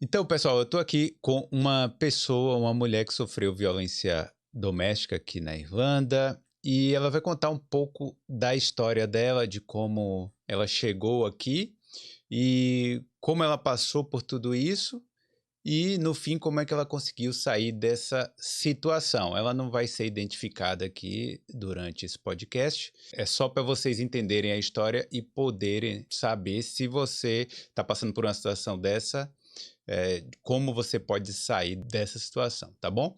Então, pessoal, eu tô aqui com uma pessoa, uma mulher que sofreu violência doméstica aqui na Irlanda e ela vai contar um pouco da história dela, de como ela chegou aqui e como ela passou por tudo isso e, no fim, como é que ela conseguiu sair dessa situação. Ela não vai ser identificada aqui durante esse podcast, é só para vocês entenderem a história e poderem saber se você está passando por uma situação dessa, como você pode sair dessa situação, tá bom?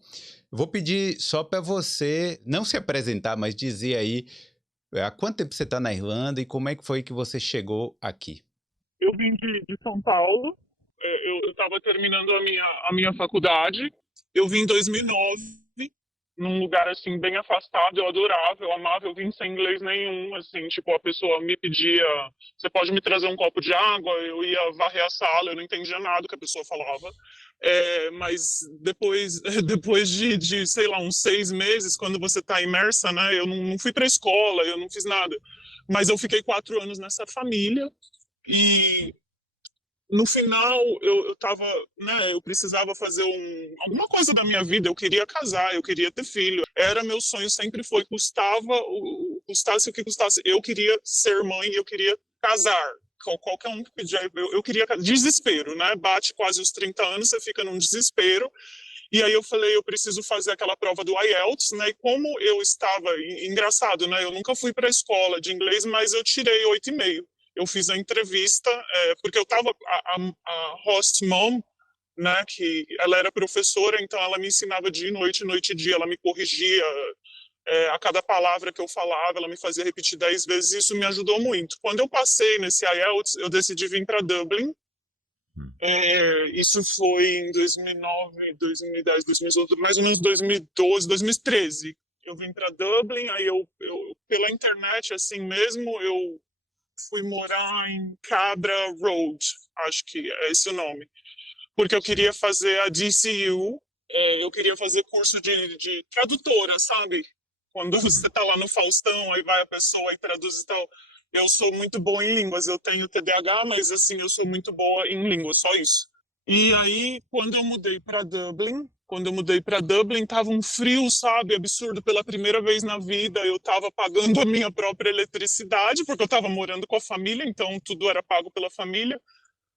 Eu vou pedir só para você não se apresentar, mas dizer aí há quanto tempo você está na Irlanda e como é que foi que você chegou aqui. Eu vim de São Paulo, eu estava terminando a minha faculdade. Eu vim em 2009, num lugar assim bem afastado. Eu adorava, eu amava. Eu vim sem inglês nenhum, assim, tipo, a pessoa me pedia: você pode me trazer um copo de água? Eu ia varrer a sala, eu não entendia nada que a pessoa falava. Mas depois, depois de, sei lá, uns 6 meses, quando você está imersa, né? Eu não fui para a escola, eu não fiz nada. Mas eu fiquei 4 anos nessa família. E no final eu tava, né, eu precisava fazer alguma coisa da minha vida, eu queria casar, eu queria ter filho. Era meu sonho, sempre foi, custasse o que custasse. Eu queria ser mãe, eu queria casar. Qualquer um que pedia, eu queria desespero, né? Bate quase os 30 anos, você fica num desespero. E aí eu falei, eu preciso fazer aquela prova do IELTS, né? E como eu estava, engraçado, né? Eu nunca fui para a escola de inglês, mas eu tirei 8,5. Eu fiz a entrevista, porque eu estava, a host mom, né? Que ela era professora, então ela me ensinava dia e noite, noite e dia, ela me corrigia, a cada palavra que eu falava, ela me fazia repetir 10 vezes, e isso me ajudou muito. Quando eu passei nesse IELTS, eu decidi vir para Dublin. Isso foi em 2009, 2010, 2011, mais ou menos 2012, 2013. Eu vim para Dublin, aí pela internet, assim mesmo, eu fui morar em Cabra Road, acho que é esse o nome, porque eu queria fazer a DCU, eu queria fazer curso de tradutora, sabe? Quando você tá lá no Faustão, aí vai a pessoa e traduz e tal. Eu sou muito boa em línguas, eu tenho TDAH, mas assim, eu sou muito boa em línguas, só isso. E aí, quando eu mudei para Dublin, tava um frio, sabe, absurdo. Pela primeira vez na vida, eu tava pagando a minha própria eletricidade, porque eu tava morando com a família, então tudo era pago pela família.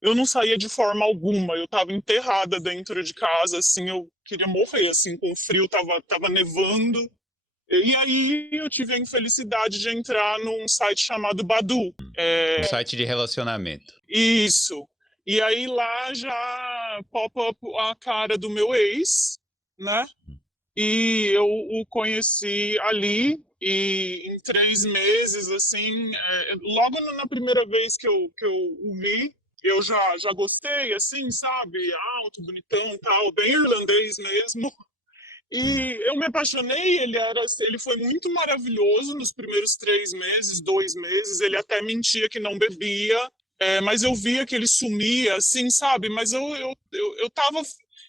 Eu não saía de forma alguma, eu tava enterrada dentro de casa, assim, eu queria morrer, assim, com o frio, tava nevando. E aí eu tive a infelicidade de entrar num site chamado Badoo. Um site de relacionamento. Isso. E aí lá já pop-up a cara do meu ex, né? E eu o conheci ali, e em 3 meses, assim, logo na primeira vez que eu o vi, eu já gostei, assim, sabe? Alto, bonitão, tal, bem irlandês mesmo. E eu me apaixonei, ele foi muito maravilhoso nos primeiros 3 meses, 2 meses. Ele até mentia que não bebia, mas eu via que ele sumia, assim, sabe? Mas eu tava.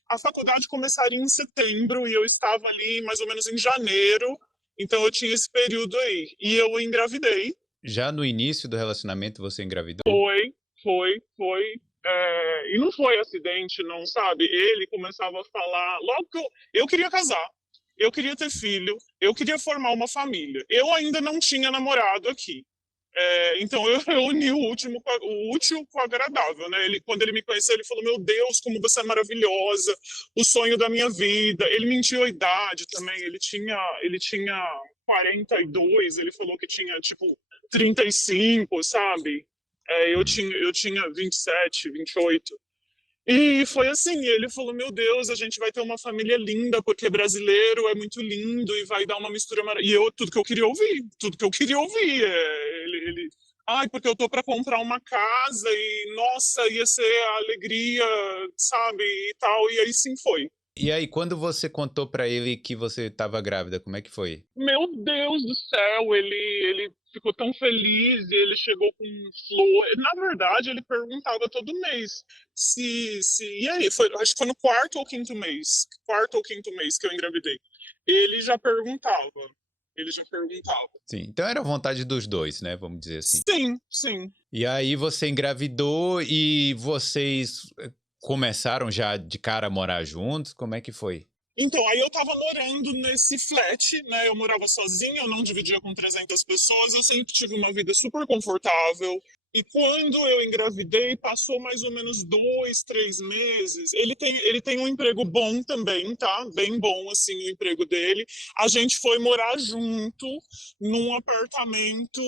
A faculdade começaria em setembro e eu estava ali mais ou menos em janeiro, então eu tinha esse período aí. E eu engravidei. Já no início do relacionamento você engravidou? Foi. E não foi acidente, não, sabe? Ele começava a falar. Logo que eu queria casar, eu queria ter filho, eu queria formar uma família. Eu ainda não tinha namorado aqui. Então eu uni o útil com o agradável, né? Quando ele me conheceu, ele falou: Meu Deus, como você é maravilhosa, o sonho da minha vida. Ele mentiu a idade também, ele tinha 42, ele falou que tinha tipo 35, sabe? Eu tinha 27, 28. E foi assim, ele falou: Meu Deus, a gente vai ter uma família linda, porque brasileiro é muito lindo e vai dar uma mistura maravilhosa. E tudo que eu queria ouvir, tudo que eu queria ouvir. Ai, porque eu tô para comprar uma casa e, nossa, ia ser a alegria, sabe, e tal. E aí sim foi. E aí, quando você contou pra ele que você estava grávida, como é que foi? Meu Deus do céu, ele ficou tão feliz, e ele chegou com flor. Na verdade, ele perguntava todo mês e aí, acho que foi no quarto ou quinto mês que eu engravidei. Ele já perguntava, ele já perguntava. Sim, então era vontade dos dois, né? Vamos dizer assim. Sim, sim. E aí você engravidou e vocês começaram já de cara a morar juntos? Como é que foi? Então, aí eu tava morando nesse flat, né? Eu morava sozinha, eu não dividia com 300 pessoas, eu sempre tive uma vida super confortável. E quando eu engravidei, passou mais ou menos 2, 3 meses. Ele tem um emprego bom também, tá? Bem bom, assim, o emprego dele. A gente foi morar junto num apartamento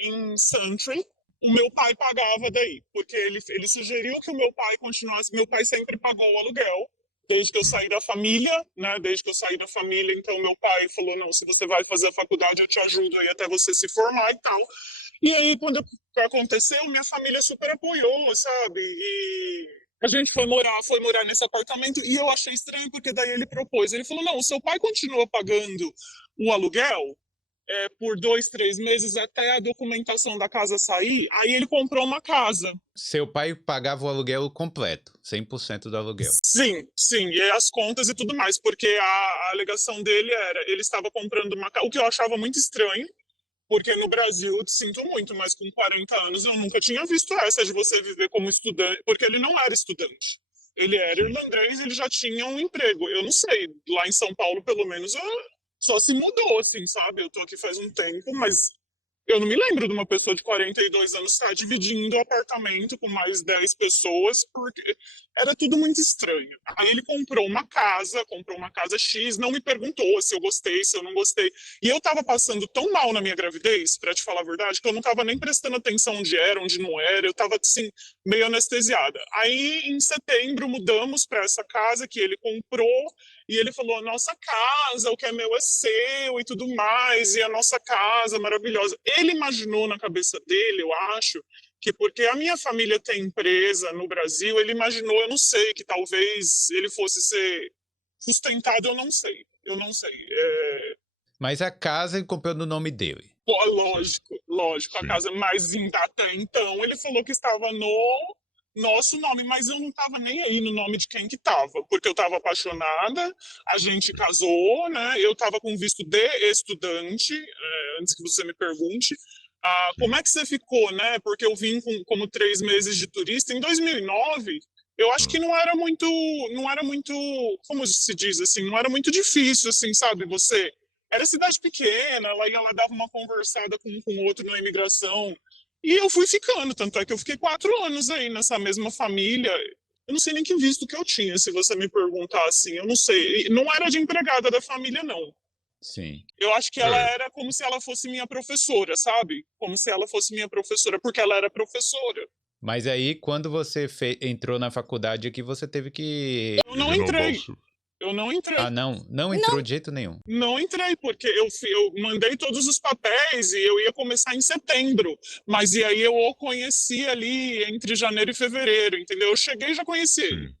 em Santry. O meu pai pagava daí, porque ele sugeriu que o meu pai continuasse. Meu pai sempre pagou o aluguel desde que eu saí da família, né? Desde que eu saí da família, então meu pai falou: não, se você vai fazer a faculdade, eu te ajudo aí até você se formar e tal. E aí, quando aconteceu, minha família super apoiou, sabe? E a gente foi morar nesse apartamento e eu achei estranho porque daí ele propôs. Ele falou: não, o seu pai continua pagando o aluguel por 2, 3 meses até a documentação da casa sair. Aí ele comprou uma casa. Seu pai pagava o aluguel completo, 100% do aluguel. Sim, sim, e as contas e tudo mais, porque a alegação dele era, ele estava comprando uma casa, o que eu achava muito estranho, porque no Brasil, eu te sinto muito, mas com 40 anos eu nunca tinha visto essa de você viver como estudante, porque ele não era estudante. Ele era Sim. irlandês, ele já tinha um emprego. Eu não sei, lá em São Paulo, pelo menos, só se mudou, assim, sabe? Eu tô aqui faz um tempo, mas eu não me lembro de uma pessoa de 42 anos estar dividindo o apartamento com mais 10 pessoas, porque era tudo muito estranho. Aí ele comprou uma casa X, não me perguntou se eu gostei, se eu não gostei. E eu tava passando tão mal na minha gravidez, pra te falar a verdade, que eu não tava nem prestando atenção onde era, onde não era, eu tava, assim, meio anestesiada. Aí, em setembro, mudamos pra essa casa que ele comprou, e ele falou: a nossa casa, o que é meu é seu e tudo mais, e a nossa casa maravilhosa. Ele imaginou na cabeça dele, eu acho, que porque a minha família tem empresa no Brasil, ele imaginou, eu não sei, que talvez ele fosse ser sustentado, eu não sei. Eu não sei. Mas a casa ele comprou no nome dele. Pô, lógico, a Sim. casa, mas até então ele falou que estava no nosso nome, mas eu não estava nem aí no nome de quem que estava, porque eu estava apaixonada, a gente casou, né? Eu estava com visto de estudante, antes que você me pergunte. Como é que você ficou, né? Porque eu vim como 3 meses de turista em 2009. Eu acho que não era muito, como se diz assim, não era muito difícil, assim, sabe? Você era cidade pequena, ela dava uma conversada com um com o outro na imigração. E eu fui ficando, tanto é que eu fiquei 4 anos aí nessa mesma família. Eu não sei nem que visto que eu tinha, se você me perguntar assim, eu não sei. Não era de empregada da família, não. Sim. Eu acho que ela É. era como se ela fosse minha professora, sabe? Como se ela fosse minha professora, porque ela era professora. Mas aí, quando você entrou na faculdade aqui, você teve que... Eu não Renovar o entrei. seu. Eu não entrei. Ah, não entrou de jeito nenhum. Não entrei, porque eu mandei todos os papéis e eu ia começar em setembro. Mas e aí eu o conheci ali entre janeiro e fevereiro, entendeu? Eu cheguei e já conheci ele. Sim.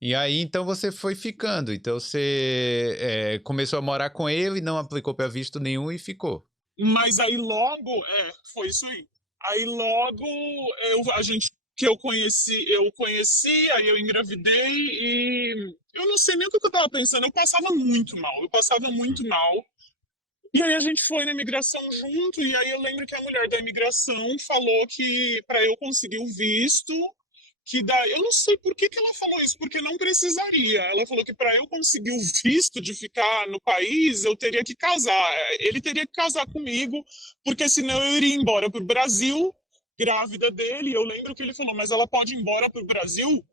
E aí, então, você foi ficando. Então, você começou a morar com ele, não aplicou para visto nenhum e ficou. Mas aí logo, foi isso aí. Aí logo a gente que eu conheci, aí eu engravidei e eu não sei nem o que eu tava pensando, eu passava muito mal. E aí a gente foi na imigração junto, e aí eu lembro que a mulher da imigração falou que para eu conseguir o visto, que daí, eu não sei por que ela falou isso, porque não precisaria. Ela falou que para eu conseguir o visto de ficar no país, eu teria que casar. Ele teria que casar comigo, porque senão eu iria embora para o Brasil, grávida dele. E eu lembro que ele falou: mas ela pode ir embora para o Brasil?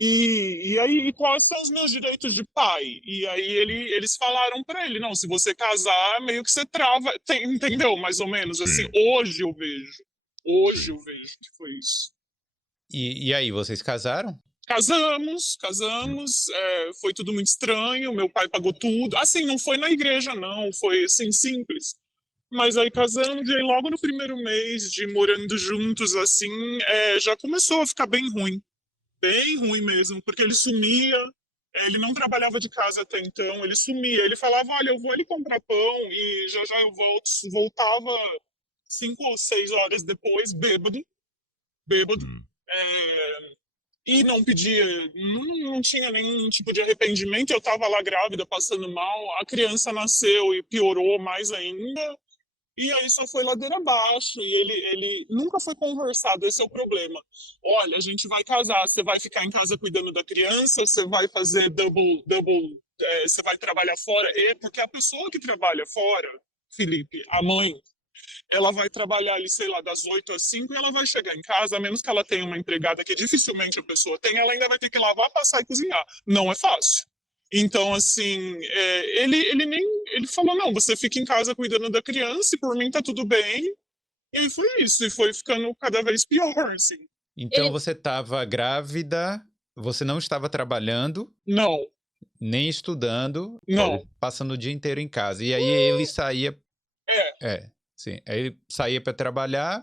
E aí, quais são os meus direitos de pai? E aí eles falaram para ele: não, se você casar, meio que você trava, entendeu? Mais ou menos assim. Sim. Hoje eu vejo. Hoje Sim. eu vejo que foi isso. E aí, vocês casaram? Casamos, foi tudo muito estranho, meu pai pagou tudo. Assim, não foi na igreja, não, foi assim, simples. Mas aí casamos, e aí logo no primeiro mês de morando juntos, assim, já começou a ficar bem ruim mesmo, porque ele sumia, ele não trabalhava de casa até então, ele sumia, ele falava: olha, eu vou ali comprar pão e já já eu volto. Voltava 5 ou 6 horas depois, bêbado. Hum. E não pedia, não tinha nenhum tipo de arrependimento. Eu estava lá grávida, passando mal, a criança nasceu e piorou mais ainda. E aí só foi ladeira abaixo, e ele nunca foi conversado, esse é o problema. Olha, a gente vai casar, você vai ficar em casa cuidando da criança, você vai fazer você vai trabalhar fora, porque a pessoa que trabalha fora, Felipe, a mãe, ela vai trabalhar ali, sei lá, das 8 às 5 e ela vai chegar em casa, a menos que ela tenha uma empregada que dificilmente a pessoa tem, ela ainda vai ter que lavar, passar e cozinhar. Não é fácil. Então, assim, ele falou, não, você fica em casa cuidando da criança e por mim tá tudo bem. E aí foi isso, e foi ficando cada vez pior, assim. Então você estava grávida, você não estava trabalhando, Não, nem estudando, não. passando o dia inteiro em casa. E aí ele saía. É, Sim. Aí ele saía para trabalhar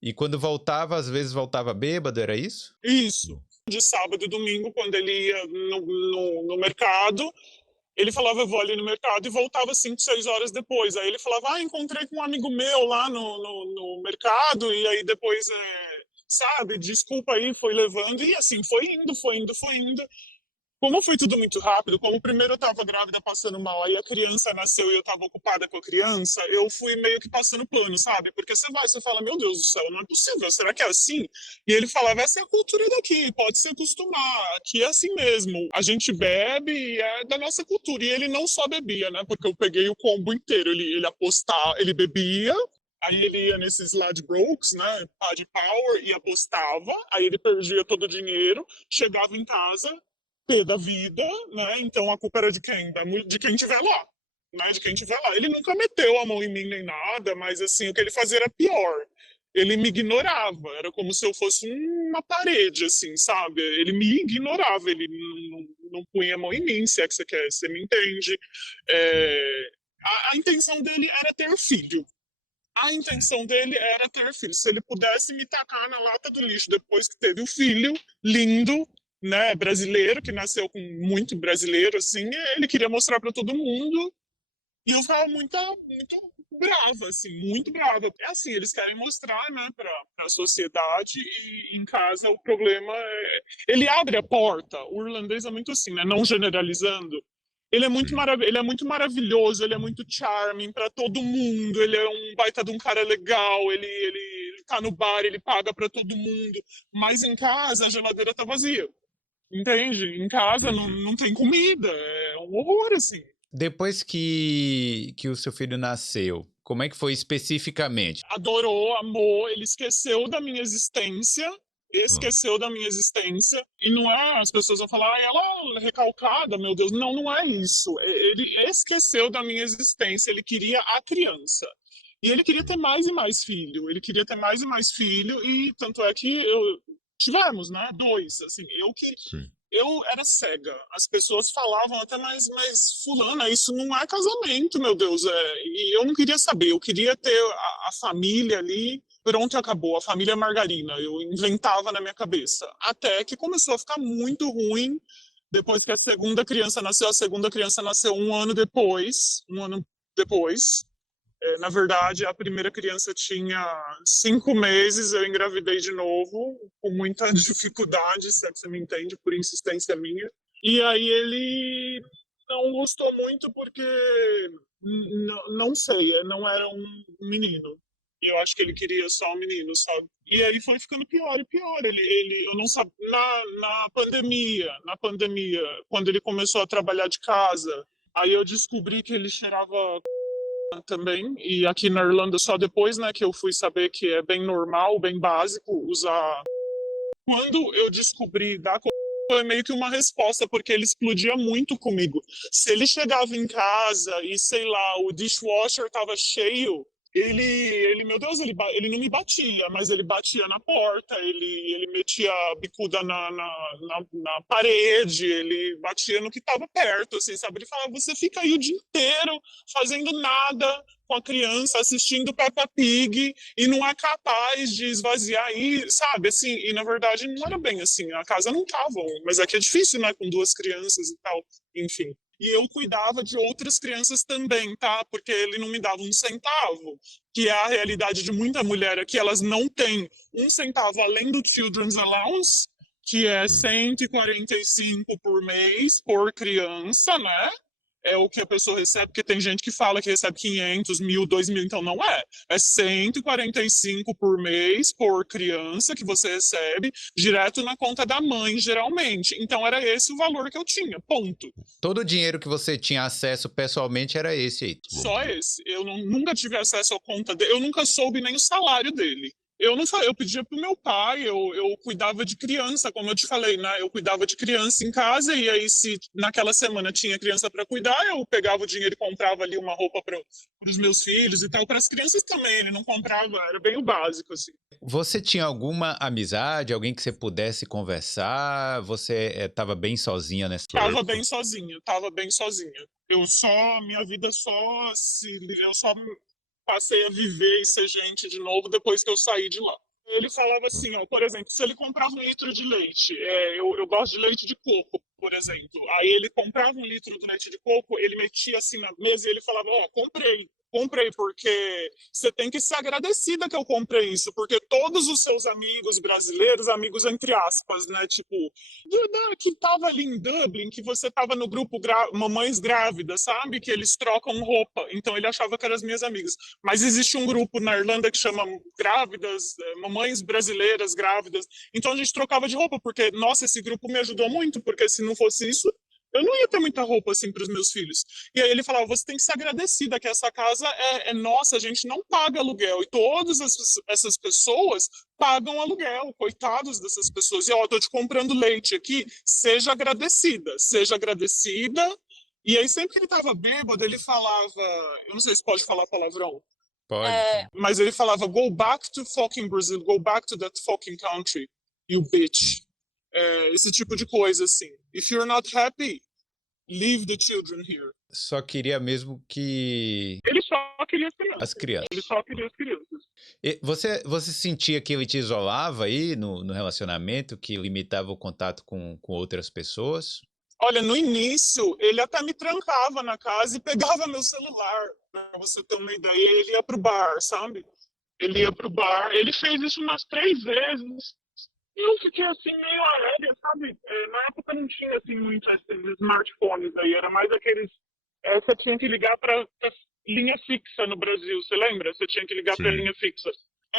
e quando voltava, às vezes voltava bêbado, era isso? isso. De sábado e domingo, quando ele ia no mercado, ele falava, eu vou ali no mercado, e voltava 5, 6 horas depois. Aí ele falava, encontrei com um amigo meu lá no mercado, e aí depois, sabe, desculpa aí, foi levando, e assim, foi indo, foi indo, foi indo. Como foi tudo muito rápido, como primeiro eu estava grávida passando mal, aí a criança nasceu e eu estava ocupada com a criança, eu fui meio que passando plano, sabe? Porque você fala, meu Deus do céu, não é possível, será que é assim? E ele falava, essa é a cultura daqui, pode se acostumar, aqui é assim mesmo. A gente bebe e é da nossa cultura. E ele não só bebia, né? Porque eu peguei o combo inteiro, ele apostava, ele bebia, aí ele ia nesses Ladbrokes, né, de power, e apostava, aí ele perdia todo o dinheiro, chegava em casa, pé da vida, né? Então a culpa era de quem? De quem estiver lá, né? De quem estiver lá. Ele nunca meteu a mão em mim nem nada, mas assim, o que ele fazia era pior. Ele me ignorava, era como se eu fosse uma parede, assim, sabe? Ele me ignorava, ele não punha a mão em mim, se é que você quer, você me entende. A intenção dele era ter filho. A intenção dele era ter filho. Se ele pudesse me tacar na lata do lixo depois que teve o filho, lindo, né, brasileiro, que nasceu com muito brasileiro, assim, ele queria mostrar para todo mundo. E eu ficava muito brava, assim, muito brava. É assim, eles querem mostrar, né, para a sociedade, e em casa o problema é. Ele abre a porta, o irlandês é muito assim, né, não generalizando. Ele é muito maravilhoso, ele é muito charming para todo mundo, ele é um baita de um cara legal, ele tá no bar, ele paga para todo mundo, mas em casa a geladeira tá vazia, entende? Em casa não tem comida, é um horror, assim. Depois que o seu filho nasceu, como é que foi especificamente? Adorou, amou, ele esqueceu da minha existência, esqueceu da minha existência, e não é, as pessoas vão falar, ela é recalcada, meu Deus, não é isso, ele esqueceu da minha existência, ele queria a criança. E ele queria ter mais e mais filho, ele queria ter mais e mais filho, e tanto é que tivemos, né, 2, assim, eu era cega. As pessoas falavam até, mas fulana, isso não é casamento, meu Deus. E eu não queria saber, eu queria ter a família ali, pronto, acabou, a família Margarina. Eu inventava na minha cabeça. Até que começou a ficar muito ruim depois que a segunda criança nasceu um ano depois. Na verdade, a primeira criança tinha 5 meses, eu engravidei de novo, com muita dificuldade, se é que você me entende, por insistência minha. E aí ele não gostou muito porque, não sei, não era um menino. E eu acho que ele queria só um menino, sabe? E aí foi ficando pior e pior. Eu não sabia. Na pandemia, quando ele começou a trabalhar de casa, aí eu descobri que ele cheirava também, e aqui na Irlanda só depois, né, que eu fui saber que é bem normal, bem básico usar. Quando eu descobri da foi meio que uma resposta, porque ele explodia muito comigo. Se ele chegava em casa e, sei lá, o dishwasher tava cheio, meu Deus, ele não me batia, mas ele batia na porta, ele metia a bicuda na parede, ele batia no que estava perto, assim, sabe? Ele falava, você fica aí o dia inteiro fazendo nada com a criança, assistindo Peppa Pig, e não é capaz de esvaziar aí, sabe? Assim, e na verdade não era bem assim, a casa não tava, mas aqui é difícil, né, com 2 crianças e tal, enfim. E eu cuidava de outras crianças também, tá? Porque ele não me dava um centavo, que é a realidade de muita mulher aqui, elas não têm um centavo além do Children's Allowance, que é 145 por mês por criança, né? é o que a pessoa recebe, porque tem gente que fala que recebe 500, 1.000, 2.000, então não é. É 145 por mês por criança que você recebe direto na conta da mãe, geralmente. Então era esse o valor que eu tinha, ponto. Todo o dinheiro que você tinha acesso pessoalmente era esse aí. Só esse. Eu nunca tive acesso à conta dele, eu nunca soube nem o salário dele. Eu não eu pedia pro meu pai, eu cuidava de criança, como eu te falei, né? Eu cuidava de criança em casa e aí se naquela semana tinha criança para cuidar, eu pegava o dinheiro e comprava ali uma roupa para os meus filhos e tal, para as crianças também, ele não comprava, era bem o básico assim. Você tinha alguma amizade, alguém que você pudesse conversar? Você estava bem sozinha nessa Tava época? bem sozinha, tava bem sozinha. Minha vida eu só passei a viver e ser gente de novo depois que eu saí de lá. Ele falava assim, ó, por exemplo, se ele comprava 1 litro de leite, eu gosto de leite de coco, por exemplo. Aí ele comprava 1 litro de leite de coco, ele metia assim na mesa e ele falava, ó, comprei, porque você tem que ser agradecida que eu comprei isso, porque todos os seus amigos brasileiros, amigos entre aspas, né, tipo, que tava ali em Dublin, que você tava no grupo Mamães Grávidas, sabe? Que eles trocam roupa. Então ele achava que eram as minhas amigas. Mas existe um grupo na Irlanda que chama Grávidas, Mamães Brasileiras Grávidas. Então a gente trocava de roupa, porque, nossa, esse grupo me ajudou muito, porque se não fosse isso, eu não ia ter muita roupa assim para os meus filhos. E aí ele falava: você tem que ser agradecida que essa casa é nossa, a gente não paga aluguel. E todas essas pessoas pagam aluguel, coitados dessas pessoas. E ó, eu tô te comprando leite aqui, seja agradecida. E aí sempre que ele tava bêbado, ele falava, eu não sei se pode falar palavrão, Pode. mas ele falava: go back to fucking Brazil, go back to that fucking country, you bitch. Esse tipo de coisa assim. If you're not happy, leave the children here. Só queria mesmo que Ele só queria as as crianças. Ele crianças. só queria as crianças. E você sentia que ele te isolava aí no relacionamento, que limitava o contato com outras pessoas? Olha, no início, ele até me trancava na casa e pegava meu celular. Pra você ter uma ideia, ele ia pro bar, sabe? Ele ia pro bar. Ele fez isso umas 3 vezes. E eu fiquei assim, meio aérea, sabe? Na época não tinha assim muito esses smartphones aí, era mais aqueles. Você tinha que ligar para linha fixa no Brasil, você lembra? Você tinha que ligar para linha fixa.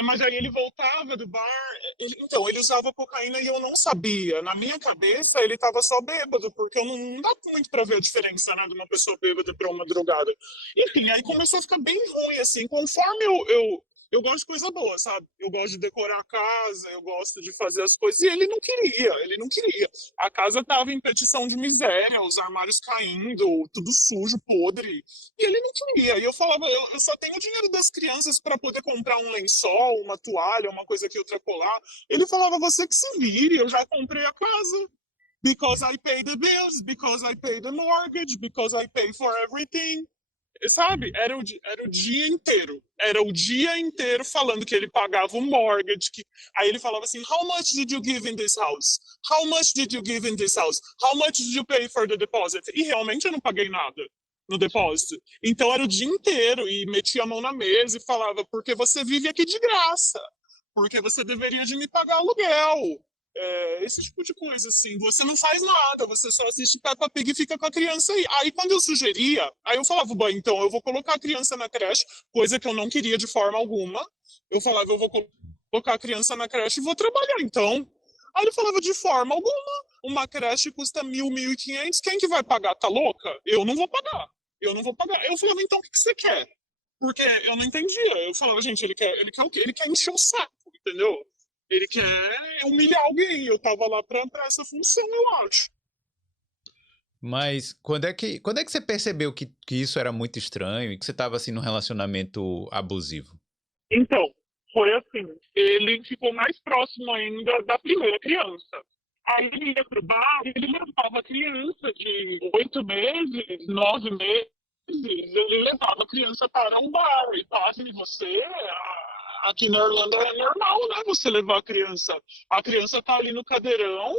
Mas aí ele voltava do bar, então, ele usava cocaína e eu não sabia. Na minha cabeça, ele estava só bêbado, porque eu não dá muito para ver a diferença, né, de uma pessoa bêbada para uma drogada. Enfim, aí começou a ficar bem ruim, assim, conforme eu gosto de coisa boa, sabe? Eu gosto de decorar a casa, eu gosto de fazer as coisas. E ele não queria. A casa tava em petição de miséria, os armários caindo, tudo sujo, podre. E ele não queria. E eu falava: eu só tenho o dinheiro das crianças para poder comprar um lençol, uma toalha, uma coisa aqui, outra colar. Ele falava: você que se vire, eu já comprei a casa. Because I pay the bills, because I pay the mortgage, because I pay for everything. Sabe? Era o dia inteiro. Era o dia inteiro falando que ele pagava o mortgage. Aí ele falava assim: how much did you give in this house? How much did you give in this house? How much did you pay for the deposit? E realmente eu não paguei nada no depósito. Então era o dia inteiro e metia a mão na mesa e falava: porque você vive aqui de graça. Porque você deveria de me pagar aluguel. Esse tipo de coisa, assim. Você não faz nada, você só assiste Peppa Pig e fica com a criança aí. Aí quando eu sugeria, aí eu falava: bom, então eu vou colocar a criança na creche, coisa que eu não queria de forma alguma. Eu falava: eu vou colocar a criança na creche e vou trabalhar, então. Aí ele falava: de forma alguma, uma creche custa 1.000, 1.500, quem que vai pagar? Tá louca? Eu não vou pagar. Eu não vou pagar. Eu falava: então o que você quer? Porque eu não entendia. Eu falava: gente, ele quer o quê? Ele quer encher o saco, entendeu? Ele quer humilhar alguém. Eu tava lá pra essa função, eu acho. Mas quando é que você percebeu que isso era muito estranho e que você estava assim num relacionamento abusivo? Então, foi assim. Ele ficou mais próximo ainda da primeira criança. Aí ele ia pro bar, ele levava a criança de 8 meses, 9 meses, ele levava a criança para um bar. E pasme você, aqui na Irlanda é normal, né? Você levar a criança tá ali no cadeirão,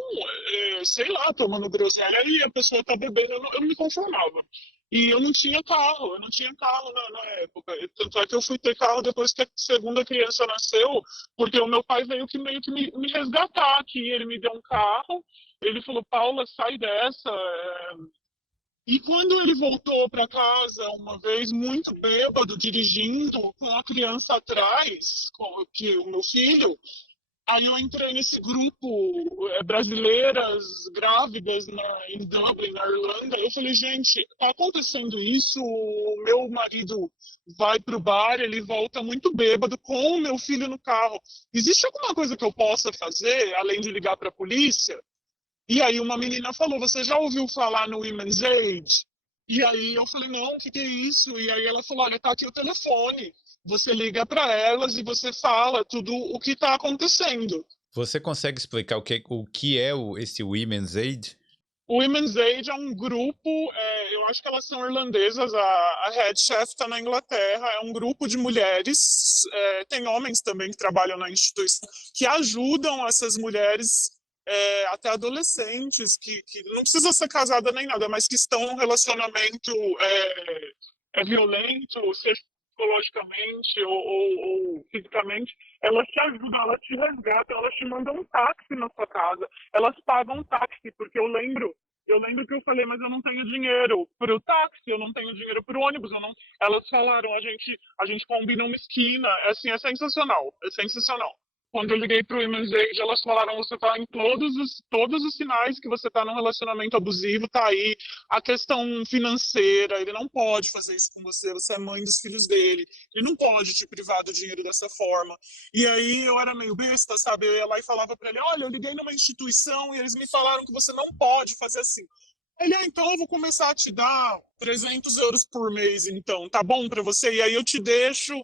sei lá, tomando groselha e a pessoa tá bebendo, eu não me conformava. E eu não tinha carro na época. Tanto é que eu fui ter carro depois que a segunda criança nasceu, porque o meu pai veio que meio que me resgatar aqui. Ele me deu um carro, ele falou: Paula, sai dessa, E quando ele voltou para casa uma vez muito bêbado, dirigindo, com a criança atrás, que o meu filho, aí eu entrei nesse grupo brasileiras grávidas em Dublin, na Irlanda. Eu falei, gente, tá acontecendo isso, o meu marido vai pro bar, ele volta muito bêbado com o meu filho no carro. Existe alguma coisa que eu possa fazer, além de ligar para a polícia? E aí uma menina falou, você já ouviu falar no Women's Aid? E aí eu falei, não, o que é isso? E aí ela falou, olha, tá aqui o telefone. Você liga para elas e você fala tudo o que está acontecendo. Você consegue explicar o que é esse Women's Aid? O Women's Aid é um grupo, eu acho que elas são irlandesas, a head chef está na Inglaterra, é um grupo de mulheres, tem homens também que trabalham na instituição, que ajudam essas mulheres, até adolescentes, que não precisa ser casada nem nada, mas que estão num relacionamento violento, seja psicologicamente ou fisicamente, elas te ajudam, elas te resgatam, elas te mandam um táxi na sua casa, elas pagam um táxi, porque eu lembro que eu falei, mas eu não tenho dinheiro para o táxi, eu não tenho dinheiro para o ônibus, eu não... Elas falaram, a gente combina uma esquina, assim, é sensacional, é sensacional. Quando eu liguei para o Women's Aid, elas falaram, você está em todos os sinais que você está num relacionamento abusivo, tá aí. A questão financeira, ele não pode fazer isso com você, você é mãe dos filhos dele, ele não pode te privar do dinheiro dessa forma. E aí eu era meio besta, sabe? Eu ia lá e falava para ele, olha, eu liguei numa instituição e eles me falaram que você não pode fazer assim. Ele, então eu vou começar a te dar 300 euros por mês, então, tá bom para você? E aí eu te deixo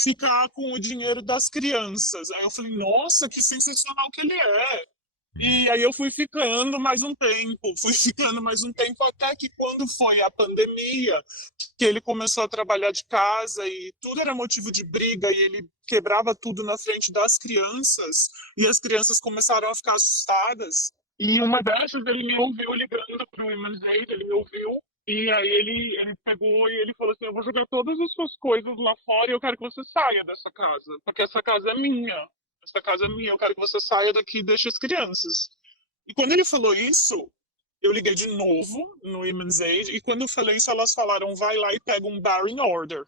ficar com o dinheiro das crianças. Aí eu falei, nossa, que sensacional que ele é. E aí eu fui ficando mais um tempo, até que quando foi a pandemia, que ele começou a trabalhar de casa e tudo era motivo de briga e ele quebrava tudo na frente das crianças e as crianças começaram a ficar assustadas. E uma dessas ele me ouviu ligando para o Women's Aid, ele me ouviu e aí ele pegou e ele falou assim, eu vou jogar todas as suas coisas lá fora e eu quero que você saia dessa casa, porque essa casa é minha. Essa casa é minha, eu quero que você saia daqui e deixe as crianças. E quando ele falou isso, eu liguei de novo no Women's Aid e quando eu falei isso, elas falaram, vai lá e pega um barring order.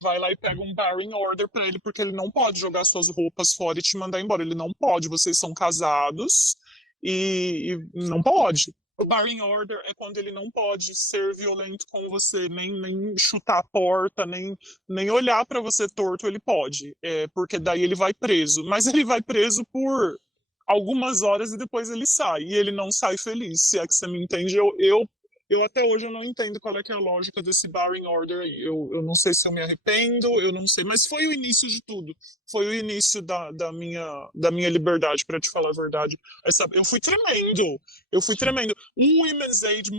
Vai lá e pega um barring order para ele, porque ele não pode jogar suas roupas fora e te mandar embora. Ele não pode, vocês são casados e não pode. O barring order é quando ele não pode ser violento com você, nem chutar a porta, nem olhar para você torto, ele pode, porque daí ele vai preso. Mas ele vai preso por algumas horas e depois ele sai. E ele não sai feliz, se é que você me entende. Eu até hoje eu não entendo qual é que é a lógica desse barring order aí. Eu não sei se eu me arrependo, eu não sei, mas foi o início de tudo. Foi o início da minha liberdade, para te falar a verdade. Eu fui tremendo, eu fui tremendo. Um Women's Aid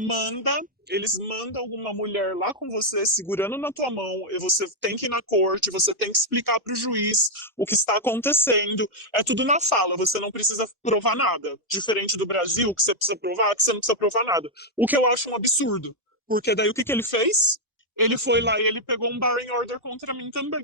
eles mandam alguma mulher lá com você, segurando na tua mão, e você tem que ir na corte, você tem que explicar para o juiz o que está acontecendo. É tudo na fala, você não precisa provar nada. Diferente do Brasil, que você precisa provar, que você não precisa provar nada. O que eu acho um absurdo. Porque daí o que ele fez? Ele foi lá e ele pegou um barring order contra mim também.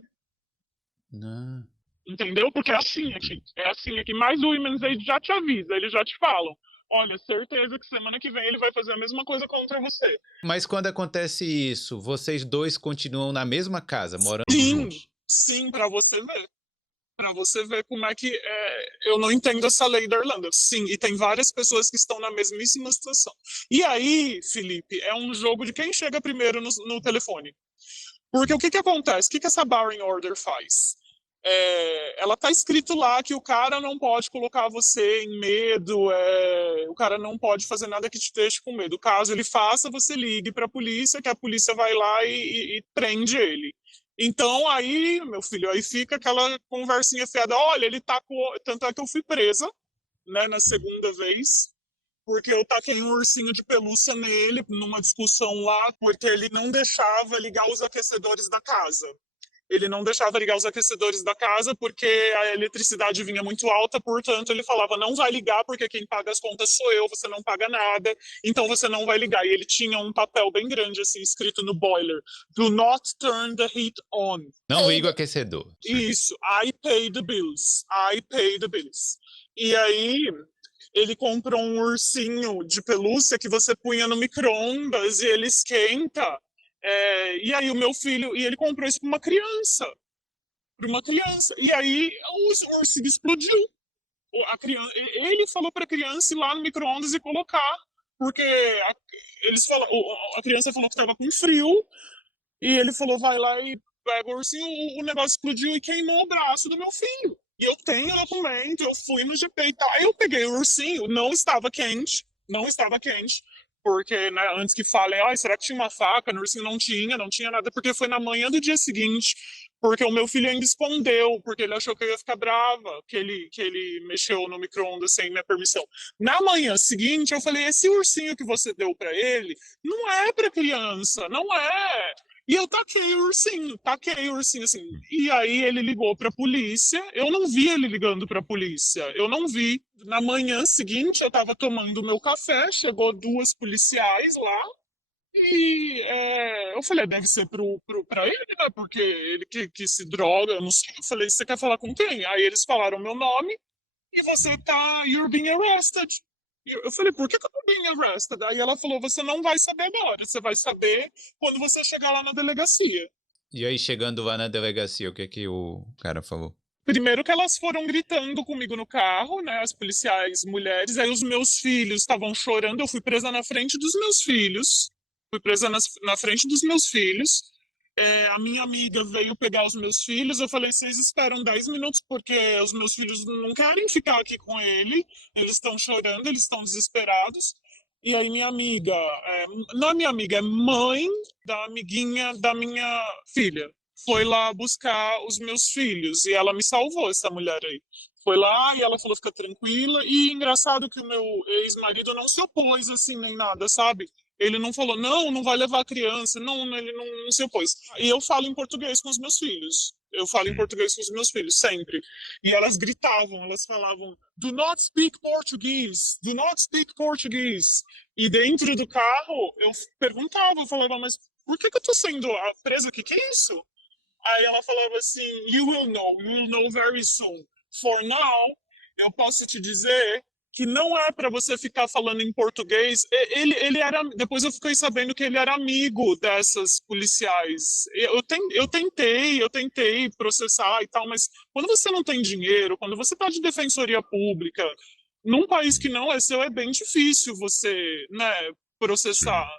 Não. Entendeu? Porque é assim aqui. É assim aqui. Mas o Women's Aid já te avisa, eles já te falam. Olha, certeza que semana que vem ele vai fazer a mesma coisa contra você. Mas quando acontece isso, vocês dois continuam na mesma casa, morando Sim, juntos? sim, para você ver. Para você ver como é que eu não entendo essa lei da Irlanda. Sim, e tem várias pessoas que estão na mesmíssima situação. E aí, Felipe, é um jogo de quem chega primeiro no telefone. Porque o que acontece? O que essa barring order faz? Ela tá escrito lá que o cara não pode colocar você em medo, o cara não pode fazer nada que te deixe com medo. Caso ele faça, você ligue para a polícia, que a polícia vai lá e prende ele. Então aí, meu filho, aí fica aquela conversinha fiada. Olha, ele tá com... Tanto é que eu fui presa, né, na segunda vez, porque eu taquei um ursinho de pelúcia nele numa discussão lá, porque ele não deixava ligar os aquecedores da casa. Ele não deixava ligar os aquecedores da casa porque a eletricidade vinha muito alta, portanto ele falava, não vai ligar porque quem paga as contas sou eu, você não paga nada, então você não vai ligar. E ele tinha um papel bem grande, assim, escrito no boiler, do not turn the heat on. Não liga o aquecedor. Isso, I pay the bills. E aí ele comprou um ursinho de pelúcia que você punha no micro-ondas e ele esquenta. E aí o meu filho, e ele comprou isso para uma criança. E aí o ursinho explodiu. Ele falou para a criança ir lá no micro-ondas e colocar, porque a criança falou que estava com frio, e ele falou, vai lá e pega o ursinho, o negócio explodiu e queimou o braço do meu filho. E eu tenho documento, eu fui no GP e tal. Aí eu peguei o ursinho, não estava quente, porque né, antes que falem, será que tinha uma faca? No ursinho não tinha nada, porque foi na manhã do dia seguinte, porque o meu filho ainda escondeu, porque ele achou que eu ia ficar brava, que ele mexeu no micro-ondas sem minha permissão. Na manhã seguinte, eu falei, esse ursinho que você deu para ele não é para criança, não é. E eu taquei o ursinho assim. E aí ele ligou pra polícia. Eu não vi ele ligando pra polícia. Eu não vi. Na manhã seguinte, eu tava tomando meu café, chegou duas policiais lá. E eu falei, deve ser pra ele, né? Porque ele que se droga, eu não sei. Eu falei, você quer falar com quem? Aí eles falaram meu nome e você tá, you're being arrested. E eu falei, por que eu tô being arrested? Aí ela falou, você não vai saber agora, você vai saber quando você chegar lá na delegacia. E aí, chegando lá na delegacia, o que que o cara falou? Primeiro que elas foram gritando comigo no carro, né, as policiais mulheres, aí os meus filhos estavam chorando, eu fui presa na frente dos meus filhos, na frente dos meus filhos, a minha amiga veio pegar os meus filhos, eu falei, vocês esperam 10 minutos, porque os meus filhos não querem ficar aqui com ele, eles estão chorando, eles estão desesperados, e aí minha amiga, não é minha amiga, é mãe da amiguinha da minha filha, foi lá buscar os meus filhos, e ela me salvou, essa mulher aí. Foi lá e ela falou, fica tranquila, e engraçado que o meu ex-marido não se opôs, assim, nem nada, sabe? Ele não falou, não vai levar a criança, ele não se opôs. E eu falo em português com os meus filhos. Eu falo em português com os meus filhos, sempre. E elas gritavam, elas falavam, do not speak Portuguese, do not speak Portuguese. E dentro do carro, eu perguntava, eu falava, mas por que eu tô sendo presa aqui? Que é isso? Aí ela falava assim, you will know very soon. For now, eu posso te dizer que não é para você ficar falando em português. Ele era. Depois eu fiquei sabendo que ele era amigo dessas policiais. Eu tentei processar e tal, mas quando você não tem dinheiro, quando você está de defensoria pública, num país que não é seu, é bem difícil você, né, processar.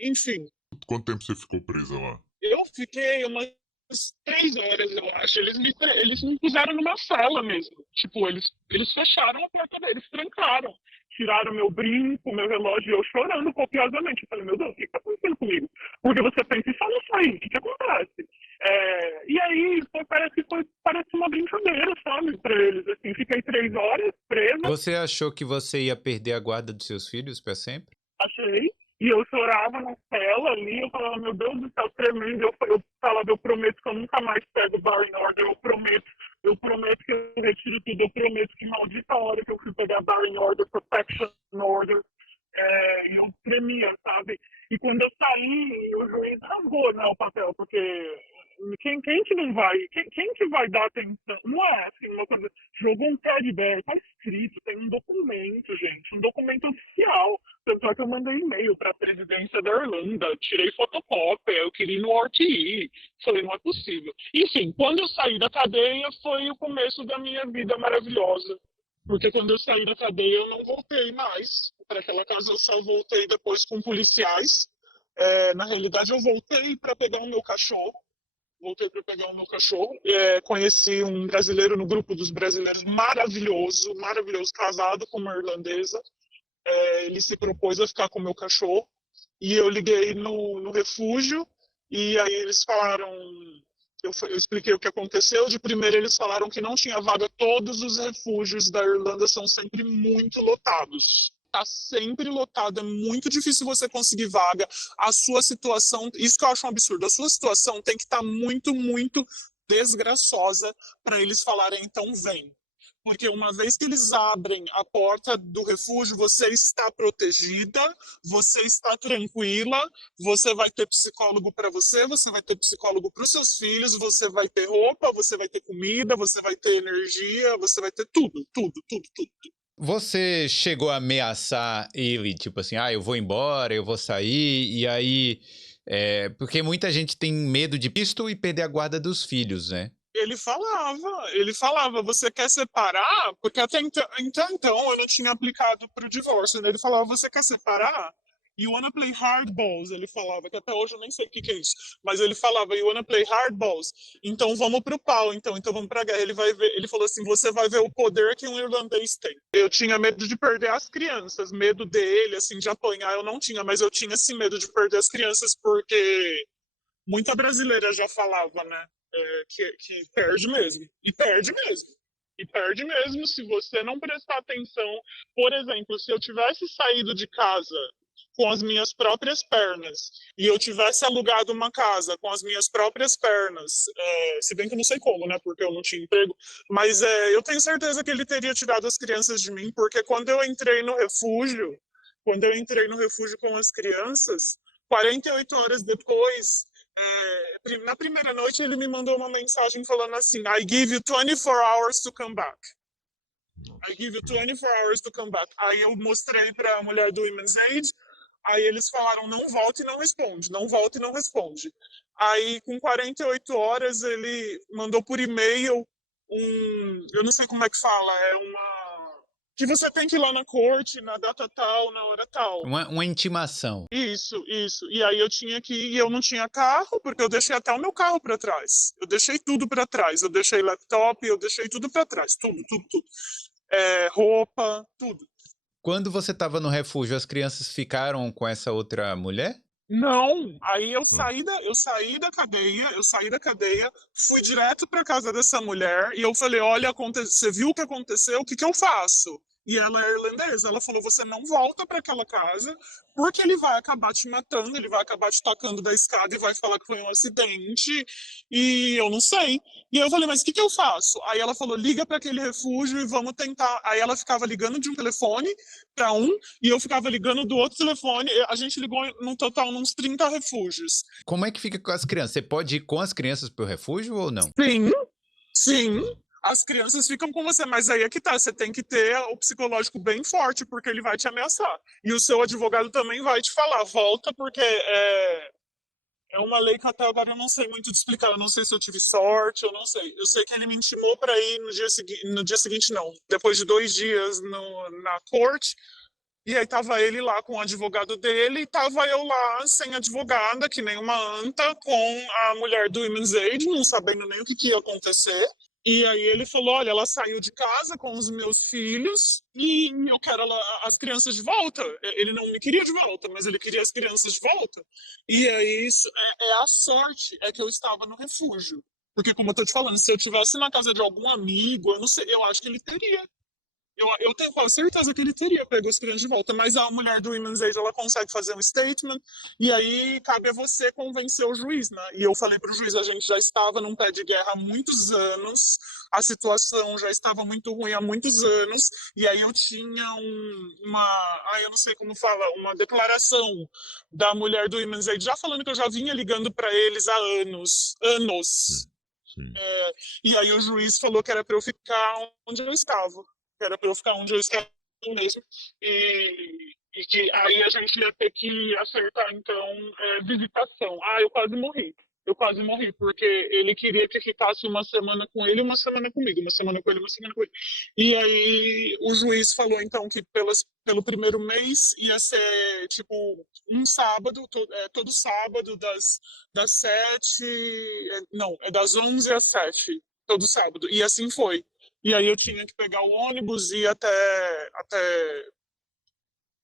Enfim. Quanto tempo você ficou presa lá? Eu fiquei umas 3 horas, eu acho. Eles me puseram numa sala mesmo. Tipo, eles fecharam a porta deles, trancaram. Tiraram meu brinco, meu relógio, e eu chorando copiosamente. Eu falei, meu Deus, o que está acontecendo comigo? Porque você pensa em só não sair, o que acontece? E aí, parece uma brincadeira, sabe, pra eles. Assim, fiquei 3 horas presa. Você achou que você ia perder a guarda dos seus filhos para sempre? Achei. E eu chorava na tela ali, eu falava, meu Deus do céu, tremendo. Eu falava, eu prometo que eu nunca mais pego o Bar in Order, eu prometo que eu retiro tudo, eu prometo que maldita hora que eu fui pegar Bar in Order, Protection Order, e eu tremia, sabe? E quando eu saí, o juiz rasgou, né, o papel, porque quem que vai dar atenção? Não é assim, uma coisa, jogou um teddy bear, tá escrito, tem um documento, gente, um documento oficial. Tanto é que eu mandei e-mail para a presidência da Irlanda, tirei fotocópia, eu queria ir no RTI, falei, não é possível. Enfim, quando eu saí da cadeia, foi o começo da minha vida maravilhosa. Porque quando eu saí da cadeia, eu não voltei mais para aquela casa, eu só voltei depois com policiais. Na realidade, eu voltei para pegar o meu cachorro. Conheci um brasileiro no grupo dos brasileiros, maravilhoso, casado com uma irlandesa. Ele se propôs a ficar com o meu cachorro e eu liguei no refúgio e aí eles falaram, eu expliquei o que aconteceu. De primeiro eles falaram que não tinha vaga, todos os refúgios da Irlanda são sempre muito lotados. Tá sempre lotado, é muito difícil você conseguir vaga. A sua situação, isso que eu acho um absurdo, a sua situação tem que estar muito, muito desgraçosa para eles falarem, então vem. Porque uma vez que eles abrem a porta do refúgio, você está protegida, você está tranquila, você vai ter psicólogo para você vai ter psicólogo para os seus filhos, você vai ter roupa, você vai ter comida, você vai ter energia, você vai ter tudo, tudo, tudo, tudo. Você chegou a ameaçar ele, tipo assim, eu vou embora, eu vou sair, e aí. Porque muita gente tem medo de visto e perder a guarda dos filhos, né? Ele falava, você quer separar? Porque até então eu não tinha aplicado para o divórcio, né? Ele falava, você quer separar? You wanna play hardballs? Ele falava, que até hoje eu nem sei o que é isso, mas ele falava, you wanna play hardballs? Então vamos pro pau, então vamos pra guerra. Ele falou assim, você vai ver o poder que um irlandês tem. Eu tinha medo de perder as crianças, medo dele, assim, de apanhar, eu não tinha, mas eu tinha, assim, medo de perder as crianças, porque muita brasileira já falava, né? Que perde mesmo. E perde mesmo. E perde mesmo se você não prestar atenção. Por exemplo, se eu tivesse saído de casa com as minhas próprias pernas e eu tivesse alugado uma casa com as minhas próprias pernas, se bem que eu não sei como, né? Porque eu não tinha emprego, mas eu tenho certeza que ele teria tirado as crianças de mim, porque quando eu entrei no refúgio com as crianças, 48 horas depois, na primeira noite ele me mandou uma mensagem falando assim, I give you 24 hours to come back. I give you 24 hours to come back. Aí eu mostrei para a mulher do Women's Aid, aí eles falaram, não volte e não responde, não volte e não responde. Aí com 48 horas ele mandou por e-mail eu não sei como é que fala, que você tem que ir lá na corte, na data tal, na hora tal. Uma intimação. Isso, isso. E aí eu tinha que ir, e eu não tinha carro, porque eu deixei até o meu carro para trás. Eu deixei tudo para trás. Eu deixei laptop, eu deixei tudo para trás. Tudo, tudo, tudo. Roupa, tudo. Quando você estava no refúgio, as crianças ficaram com essa outra mulher? Não, aí eu saí da cadeia, fui direto para casa dessa mulher e eu falei, olha, você viu o que aconteceu? O que que eu faço? E ela é irlandesa, ela falou, você não volta para aquela casa, porque ele vai acabar te matando, ele vai acabar te tacando da escada e vai falar que foi um acidente, e eu não sei. E eu falei, mas o que que eu faço? Aí ela falou, liga para aquele refúgio e vamos tentar. Aí ela ficava ligando de um telefone para um, e eu ficava ligando do outro telefone. A gente ligou no total uns 30 refúgios. Como é que fica com as crianças? Você pode ir com as crianças pro refúgio ou não? Sim, sim. As crianças ficam com você, mas aí é que tá, você tem que ter o psicológico bem forte, porque ele vai te ameaçar. E o seu advogado também vai te falar, volta, porque é uma lei que até agora eu não sei muito explicar, eu não sei se eu tive sorte, eu não sei. Eu sei que ele me intimou para ir no dia seguinte não, depois de 2 dias na corte, e aí tava ele lá com o advogado dele, e tava eu lá sem advogada, que nem uma anta, com a mulher do Women's Aid, não sabendo nem o que ia acontecer. E aí ele falou, olha, ela saiu de casa com os meus filhos e eu quero as crianças de volta. Ele não me queria de volta, mas ele queria as crianças de volta. E aí a sorte é que eu estava no refúgio. Porque como eu tô te falando, se eu tivesse na casa de algum amigo, eu não sei, eu acho que ele teria. Eu tenho quase certeza que ele teria pego as crianças de volta, mas a mulher do Women's Aid, ela consegue fazer um statement, e aí cabe a você convencer o juiz, né? E eu falei para o juiz, a gente já estava num pé de guerra há muitos anos, a situação já estava muito ruim há muitos anos, e aí eu tinha eu não sei como fala, uma declaração da mulher do Women's Aid, já falando que eu já vinha ligando para eles há anos. Sim. E aí o juiz falou que era para eu ficar onde eu estava. Que era para eu ficar onde eu estava mesmo, e que aí a gente ia ter que acertar, então, visitação. Eu quase morri, porque ele queria que ficasse uma semana com ele, uma semana comigo, uma semana com ele, uma semana com ele. E aí o juiz falou, então, que pelo primeiro mês ia ser, tipo, um sábado, todo sábado, das 7, não, das 11 às 7, todo sábado, e assim foi. E aí eu tinha que pegar o ônibus e ir até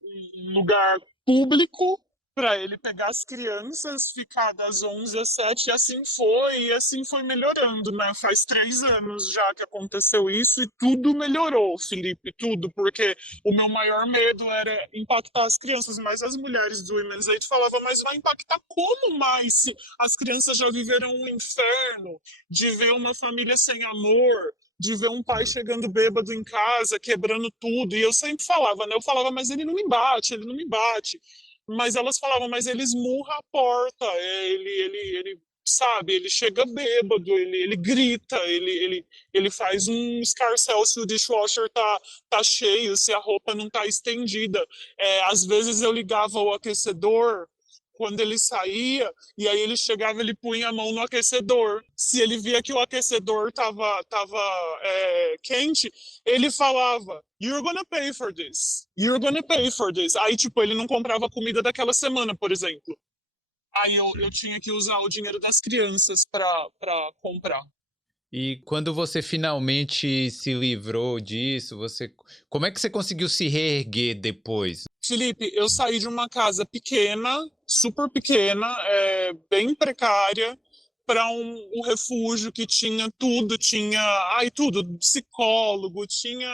um lugar público para ele pegar as crianças, ficar das 11 às 7, e assim foi melhorando, né? Faz 3 anos já que aconteceu isso e tudo melhorou, Felipe, tudo, porque o meu maior medo era impactar as crianças, mas as mulheres do Women's Aid falavam, mas vai impactar como mais se as crianças já viveram um inferno de ver uma família sem amor, de ver um pai chegando bêbado em casa, quebrando tudo, e eu sempre falava, né? Eu falava, mas ele não me bate, ele não me bate. Mas elas falavam, mas ele esmurra a porta, ele sabe? Ele chega bêbado, ele grita, ele faz um escarcéu se o dishwasher tá cheio, se a roupa não tá estendida. Às vezes eu ligava o aquecedor quando ele saía, e aí ele chegava, ele punha a mão no aquecedor. Se ele via que o aquecedor tava quente, ele falava, "You're gonna pay for this. You're gonna pay for this." Aí, tipo, ele não comprava comida daquela semana, por exemplo. Aí eu tinha que usar o dinheiro das crianças pra comprar. E quando você finalmente se livrou disso, como é que você conseguiu se reerguer depois? Felipe, eu saí de uma casa pequena, super pequena, bem precária, para um refúgio que tinha tudo, tudo, psicólogo, tinha.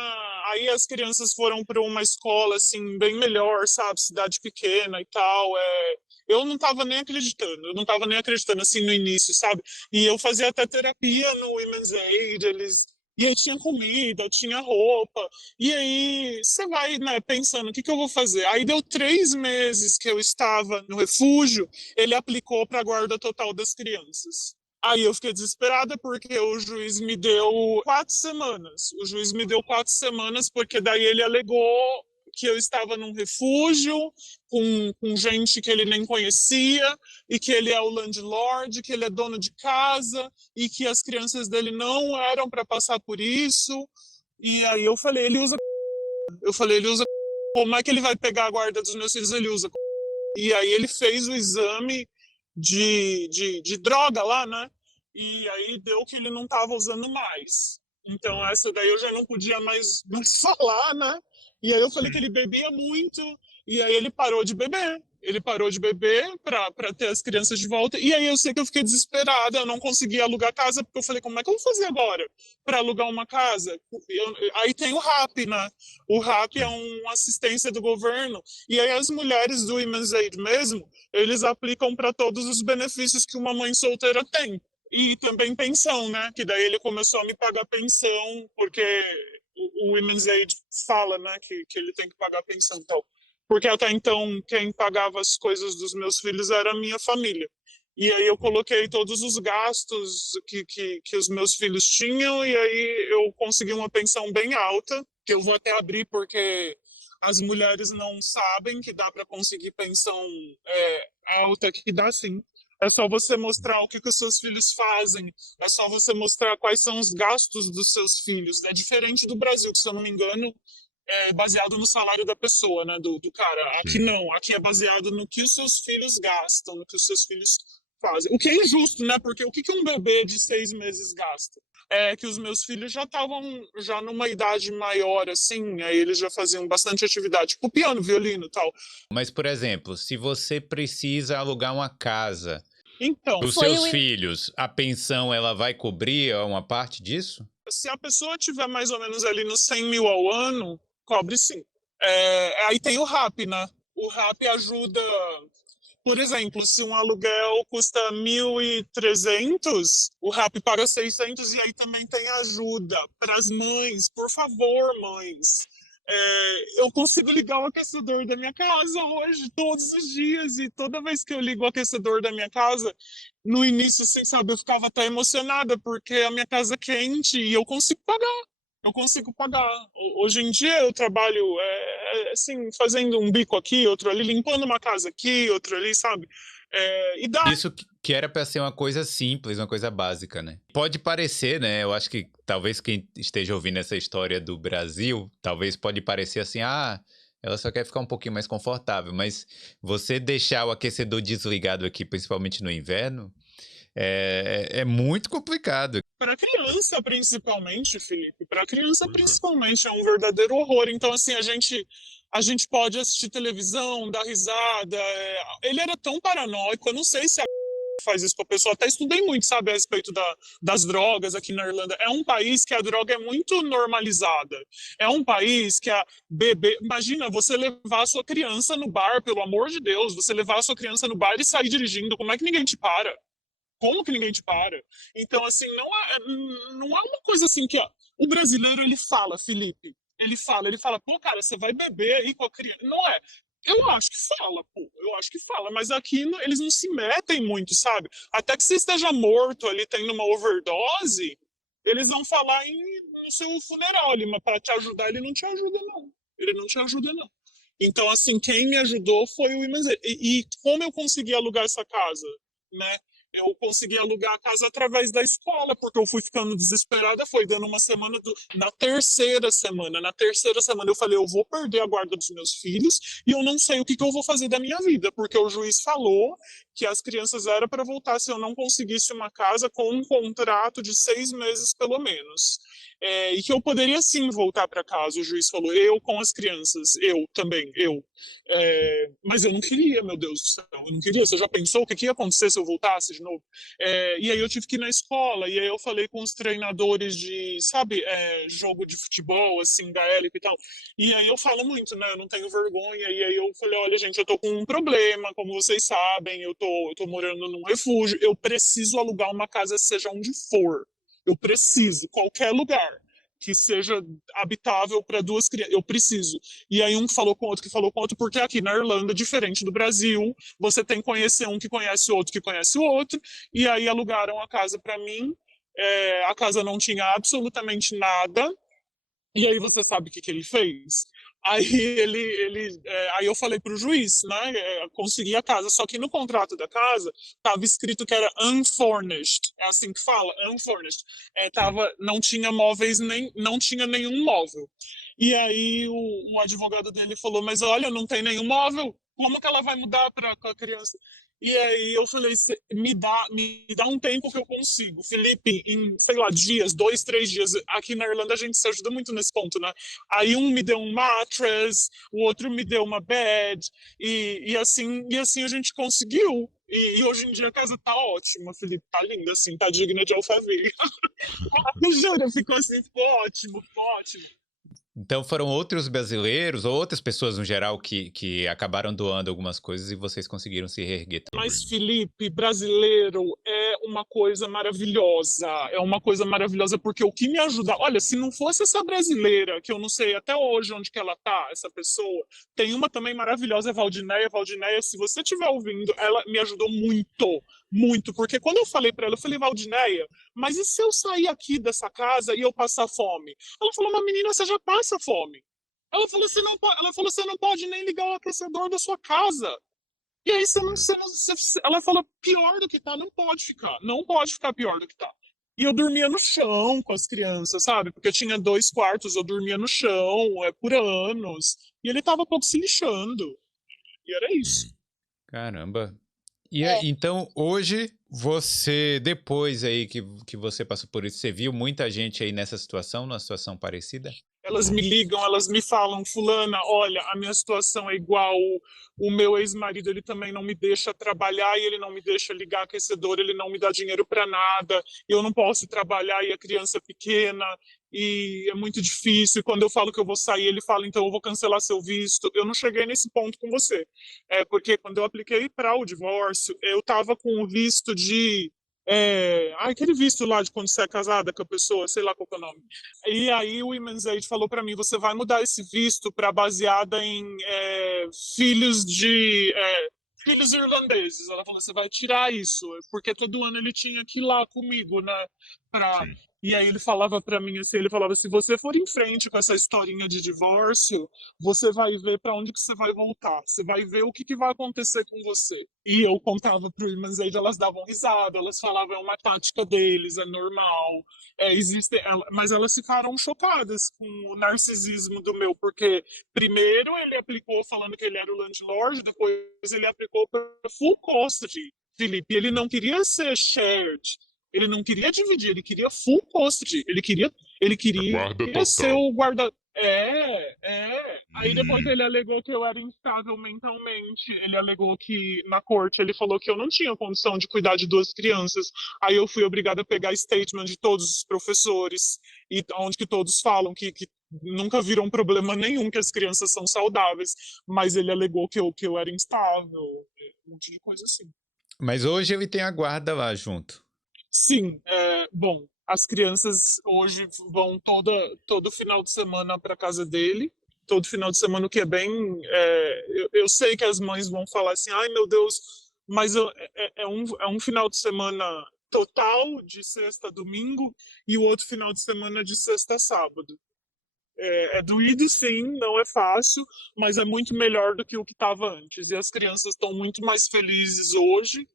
Aí as crianças foram para uma escola assim bem melhor, sabe, cidade pequena e tal. Eu não estava nem acreditando, assim no início, sabe? E eu fazia até terapia no Women's Aid, e aí tinha comida, tinha roupa. E aí você vai, né, pensando, o que eu vou fazer? Aí deu 3 meses que eu estava no refúgio, ele aplicou para a guarda total das crianças. Aí eu fiquei desesperada porque o juiz me deu 4 semanas. O juiz me deu 4 semanas porque daí ele alegou que eu estava num refúgio com gente que ele nem conhecia e que ele é o landlord, que ele é dono de casa e que as crianças dele não eram para passar por isso. E aí eu falei, ele usa, como é que ele vai pegar a guarda dos meus filhos? Ele usa. E aí ele fez o exame de droga lá, né? E aí deu que ele não estava usando mais. Então essa daí eu já não podia mais falar, né? E aí eu falei que ele bebia muito, e aí ele parou de beber. Ele parou de beber para ter as crianças de volta. E aí eu sei que eu fiquei desesperada, eu não conseguia alugar casa, porque eu falei, como é que eu vou fazer agora para alugar uma casa? Aí tem o RAP, né? O RAP é uma assistência do governo. E aí as mulheres do Women's Aid mesmo, eles aplicam para todos os benefícios que uma mãe solteira tem. E também pensão, né? Que daí ele começou a me pagar pensão, porque o Women's Aid fala, né, que ele tem que pagar pensão e tal. Porque até então, quem pagava as coisas dos meus filhos era a minha família. E aí eu coloquei todos os gastos que os meus filhos tinham, e aí eu consegui uma pensão bem alta, que eu vou até abrir porque as mulheres não sabem que dá para conseguir pensão alta, que dá sim. É só você mostrar o que os seus filhos fazem, é só você mostrar quais são os gastos dos seus filhos. É diferente do Brasil, que se eu não me engano, é baseado no salário da pessoa, né, do cara. Aqui não, aqui é baseado no que os seus filhos gastam, no que os seus filhos fazem. O que é injusto, né, porque o que um bebê de 6 meses gasta? É que os meus filhos já estavam já numa idade maior, assim, aí eles já faziam bastante atividade, tipo piano, violino e tal. Mas, por exemplo, se você precisa alugar uma casa Então, para os seus filhos, a pensão ela vai cobrir uma parte disso? Se a pessoa tiver mais ou menos ali nos 100 mil ao ano, cobre sim. Aí tem o RAP, né? O RAP ajuda, por exemplo, se um aluguel custa 1.300, o RAP paga 600 e aí também tem ajuda para as mães. Por favor, mães. Eu consigo ligar o aquecedor da minha casa hoje, todos os dias, e toda vez que eu ligo o aquecedor da minha casa, no início, sem saber, eu ficava até emocionada, porque a minha casa é quente e eu consigo pagar. Eu consigo pagar. Hoje em dia eu trabalho assim, fazendo um bico aqui, outro ali, limpando uma casa aqui, outro ali, sabe? E dá. Isso que era para ser uma coisa simples, uma coisa básica, né? Pode parecer, né? Eu acho que talvez quem esteja ouvindo essa história do Brasil, talvez pode parecer assim, ela só quer ficar um pouquinho mais confortável, mas você deixar o aquecedor desligado aqui, principalmente no inverno, é muito complicado. Para criança, principalmente, Felipe, para criança, principalmente, é um verdadeiro horror. Então, assim, a gente pode assistir televisão, dar risada. Ele era tão paranoico, eu não sei se faz isso para a pessoa. Até estudei muito, sabe, a respeito das drogas aqui na Irlanda. É um país que a droga é muito normalizada. É um país que a bebê... Imagina você levar a sua criança no bar, pelo amor de Deus, você levar a sua criança no bar e sair dirigindo. Como é que ninguém te para? Como que ninguém te para? Então, assim, não é uma coisa assim que... Ó, o brasileiro, ele fala, Felipe, ele fala, pô, cara, você vai beber aí com a criança. Não é. Eu acho que fala, pô. Eu acho que fala, mas aqui eles não se metem muito, sabe? Até que você esteja morto ali, tendo uma overdose, eles vão falar no seu funeral ali, mas para te ajudar, ele não te ajuda, não. Ele não te ajuda, não. Então, assim, quem me ajudou foi o Imanzé. E como eu consegui alugar essa casa, né? Eu consegui alugar a casa através da escola, porque eu fui ficando desesperada, foi dando uma semana, na terceira semana eu falei, eu vou perder a guarda dos meus filhos e eu não sei o que eu vou fazer da minha vida, porque o juiz falou que as crianças eram para voltar se eu não conseguisse uma casa com um contrato de 6 meses pelo menos. E que eu poderia sim voltar para casa, o juiz falou, eu com as crianças, eu também, eu. Mas eu não queria, meu Deus do céu, eu não queria. Você já pensou o que ia acontecer se eu voltasse de novo? E aí eu tive que ir na escola, e aí eu falei com os treinadores de, sabe, jogo de futebol, assim, da élite e tal. E aí eu falo muito, né, eu não tenho vergonha, e aí eu falei, olha, gente, eu tô com um problema, como vocês sabem, eu tô morando num refúgio, eu preciso alugar uma casa, seja onde for. Eu preciso, qualquer lugar que seja habitável para duas crianças, eu preciso. E aí um falou com o outro, que falou com o outro, porque aqui na Irlanda, diferente do Brasil, você tem que conhecer um que conhece o outro, que conhece o outro, e aí alugaram a casa para mim, a casa não tinha absolutamente nada, e aí você sabe o que ele fez? Aí aí eu falei para o juiz, né? Consegui a casa, só que no contrato da casa estava escrito que era unfurnished, é assim que fala, unfurnished. Não tinha móveis não tinha nenhum móvel. E aí o advogado dele falou, mas olha, não tem nenhum móvel. Como que ela vai mudar para a criança? E aí eu falei, me dá um tempo que eu consigo. Felipe, em, sei lá, dias, 2, 3 dias, aqui na Irlanda a gente se ajuda muito nesse ponto, né? Aí um me deu um mattress, o outro me deu uma bed, e assim a gente conseguiu. E hoje em dia a casa tá ótima, Felipe, tá linda, assim, tá digna de Alphaville. Juro, ficou ótimo, ficou ótimo. Então foram outros brasileiros ou outras pessoas no geral que acabaram doando algumas coisas e vocês conseguiram se reerguer também. Mas, Felipe, brasileiro é uma coisa maravilhosa. É uma coisa maravilhosa porque o que me ajuda... Olha, se não fosse essa brasileira, que eu não sei até hoje onde que ela tá, essa pessoa, tem uma também maravilhosa, a Valdineia. Valdineia, se você estiver ouvindo, ela me ajudou muito, muito. Porque quando eu falei para ela, eu falei, Valdineia, mas e se eu sair aqui dessa casa e eu passar fome? Ela falou, mas menina, você já passa fome. Ela falou, você não pode nem ligar o aquecedor da sua casa. E aí ela falou, pior do que tá, não pode ficar. Não pode ficar pior do que tá. E eu dormia no chão com as crianças, sabe? Porque eu tinha 2 quartos, eu dormia no chão, por anos. E ele tava pouco se lixando. E era isso. Caramba. Então, hoje, você, depois aí que você passou por isso, você viu muita gente aí nessa situação, numa situação parecida? Elas me ligam, elas me falam, fulana, olha, a minha situação é igual, o meu ex-marido, ele também não me deixa trabalhar e ele não me deixa ligar aquecedor, ele não me dá dinheiro para nada, eu não posso trabalhar e a criança é pequena, e é muito difícil, e quando eu falo que eu vou sair, ele fala, então eu vou cancelar seu visto. Eu não cheguei nesse ponto com você, porque quando eu apliquei para o divórcio, eu estava com o visto de... aquele visto lá de quando você é casada com a pessoa, sei lá qual que é o nome. E aí o Women's Aid falou para mim, você vai mudar esse visto para baseada em filhos de filhos irlandeses. Ela falou, você vai tirar isso, porque todo ano ele tinha que ir lá comigo, né? Pra... E aí ele falava para mim assim, ele falava, se você for em frente com essa historinha de divórcio, você vai ver para onde que você vai voltar, você vai ver o que vai acontecer com você. E eu contava pro Women's Aid, elas davam risada, elas falavam, é uma tática deles, é normal. Mas elas ficaram chocadas com o narcisismo do meu, porque primeiro ele aplicou falando que ele era o landlord, depois ele aplicou para full custody, Felipe. Ele não queria ser shared, ele não queria dividir, ele queria full custody, ele queria ser o guarda. Aí depois ele alegou que eu era instável mentalmente. Ele alegou que na corte ele falou que eu não tinha condição de cuidar de 2 crianças. Aí eu fui obrigada a pegar statement de todos os professores, e onde que todos falam que nunca viram problema nenhum, que as crianças são saudáveis. Mas ele alegou que eu era instável, um monte de coisa assim. Mas hoje ele tem a guarda lá junto. Sim, bom, as crianças hoje vão todo final de semana para casa dele. todo final de semana, o que é bem... eu sei que as mães vão falar assim, ai meu Deus, mas é um final de semana total de sexta a domingo e o outro final de semana de sexta a sábado. É doído, sim, não é fácil, mas é muito melhor do que o que estava antes. E as crianças estão muito mais felizes hoje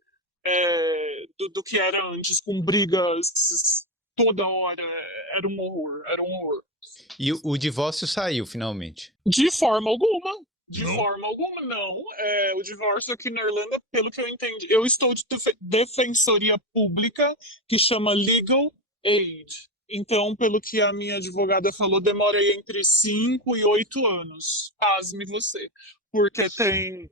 do que era antes, com brigas toda hora. Era um horror, era um horror. E o divórcio saiu, finalmente. De forma alguma. De Não? forma alguma, não. O divórcio aqui na Irlanda, pelo que eu entendi, eu estou de defensoria pública, que chama Legal Aid. Então, pelo que a minha advogada falou, demora aí entre 5 e 8 anos. Pasme você. Porque tem.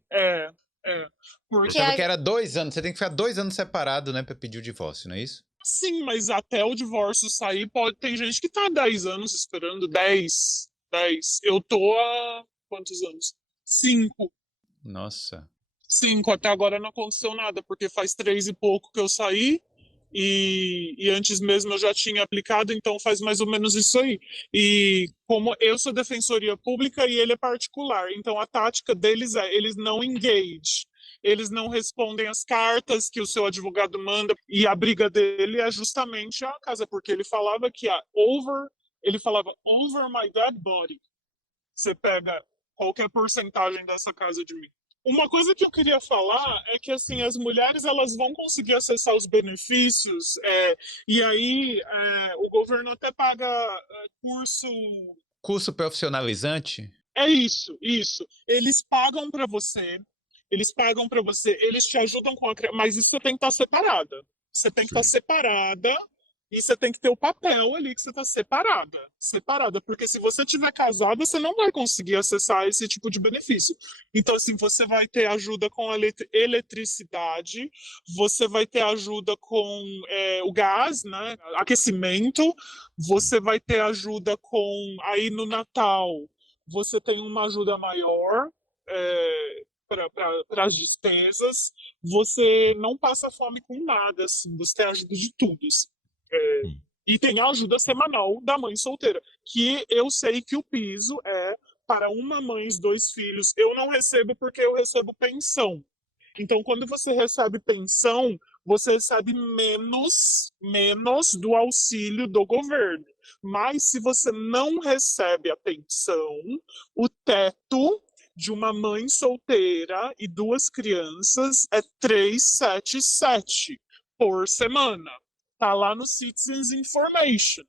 Eu Porque, achava que era 2 anos. Você tem que ficar 2 anos separado, né, pra pedir o divórcio, não é isso? sim, mas até o divórcio sair, tem gente que tá há 10 anos esperando. 10. 10. Eu tô há quantos anos? 5. Nossa. 5, até agora não aconteceu nada, porque faz 3 e pouco que eu saí, e antes mesmo eu já tinha aplicado, então faz mais ou menos isso aí. E como eu sou defensoria pública e ele é particular, então a tática deles eles não engage, eles não respondem as cartas que o seu advogado manda, e a briga dele é justamente a casa, porque ele falava que ele falava over my dead body. Você pega qualquer porcentagem dessa casa de mim. Uma coisa que eu queria falar é que assim as mulheres elas vão conseguir acessar os benefícios e aí o governo até paga curso. Curso profissionalizante? É isso, isso. Eles pagam para você, eles te ajudam com mas isso você tem que estar separada. Você tem que estar Sim. separada e você tem que ter o papel ali que você está separada, porque se você tiver casada, você não vai conseguir acessar esse tipo de benefício. Então, assim, você vai ter ajuda com a eletricidade, você vai ter ajuda com o gás, né, aquecimento, você vai ter ajuda com, aí no Natal, você tem uma ajuda maior para as despesas, você não passa fome com nada, assim, você tem ajuda de tudo. Assim. Hum. E tem a ajuda semanal da mãe solteira, que eu sei que o piso é para uma mãe e 2 filhos. Eu não recebo porque eu recebo pensão. Então, quando você recebe pensão, você recebe menos do auxílio do governo. Mas se você não recebe a pensão, o teto de uma mãe solteira e 2 crianças é 377 por semana. Tá lá no Citizens Information.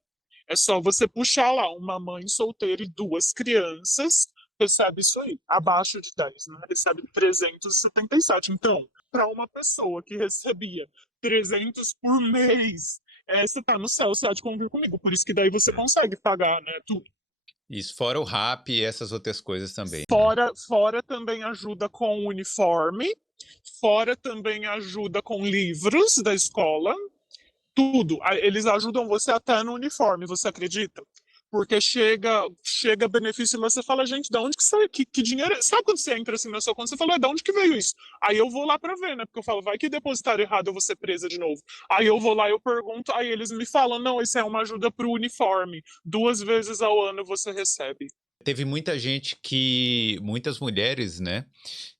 É só você puxar lá uma mãe solteira e 2 crianças, recebe isso aí, abaixo de 10, né? Recebe 377. Então, para uma pessoa que recebia 300 por mês, você tá no céu, você há de convir comigo. Por isso que daí você consegue pagar, né? Tudo. Isso, fora o rap e essas outras coisas também. Fora também ajuda com uniforme, fora também ajuda com livros da escola, tudo. Eles ajudam você até no uniforme, você acredita? Porque chega benefício lá, você fala, gente, da onde que sai? Que dinheiro é? Sabe quando você entra assim na sua conta, você fala, da onde que veio isso? Aí eu vou lá pra ver, né? Porque eu falo, vai que depositaram errado, eu vou ser presa de novo. Aí eu vou lá, eu pergunto, aí eles me falam, não, isso é uma ajuda pro uniforme. 2 vezes ao ano você recebe. Teve muitas mulheres, né,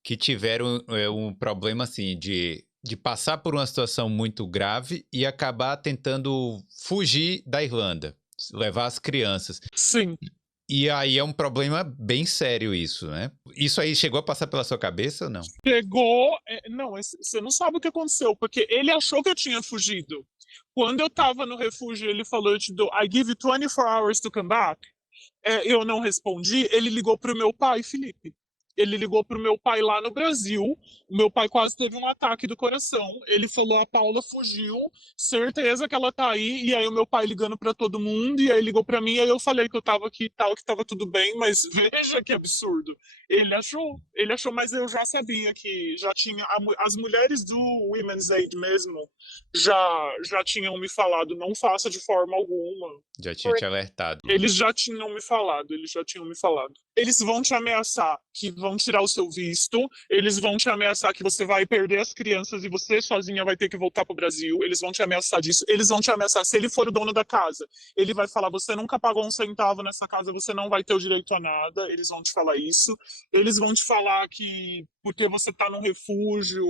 que tiveram um problema assim de passar por uma situação muito grave e acabar tentando fugir da Irlanda, levar as crianças. Sim. E aí é um problema bem sério isso, né? Isso aí chegou a passar pela sua cabeça ou não? Chegou. Não, você não sabe o que aconteceu, porque ele achou que eu tinha fugido. Quando eu tava no refúgio, ele falou: eu te dou, I give you 24 hours to come back. Eu não respondi, ele ligou pro meu pai, Felipe. Ele ligou pro meu pai lá no Brasil. O meu pai quase teve um ataque do coração. Ele falou: a Paula fugiu, certeza que ela tá aí. E aí o meu pai ligando pra todo mundo, e aí ligou pra mim, e aí eu falei que eu tava aqui e tal, que tava tudo bem, mas veja que absurdo. Ele achou, mas eu já sabia que já tinha, as mulheres do Women's Aid mesmo já tinham me falado, não faça de forma alguma. Já tinha te alertado. Eles já tinham me falado, eles já tinham me falado. Eles vão te ameaçar que vão tirar o seu visto, eles vão te ameaçar que você vai perder as crianças e você sozinha vai ter que voltar pro Brasil, eles vão te ameaçar disso, eles vão te ameaçar, se ele for o dono da casa, ele vai falar, você nunca pagou um centavo nessa casa, você não vai ter o direito a nada, eles vão te falar isso, eles vão te falar que porque você tá num refúgio,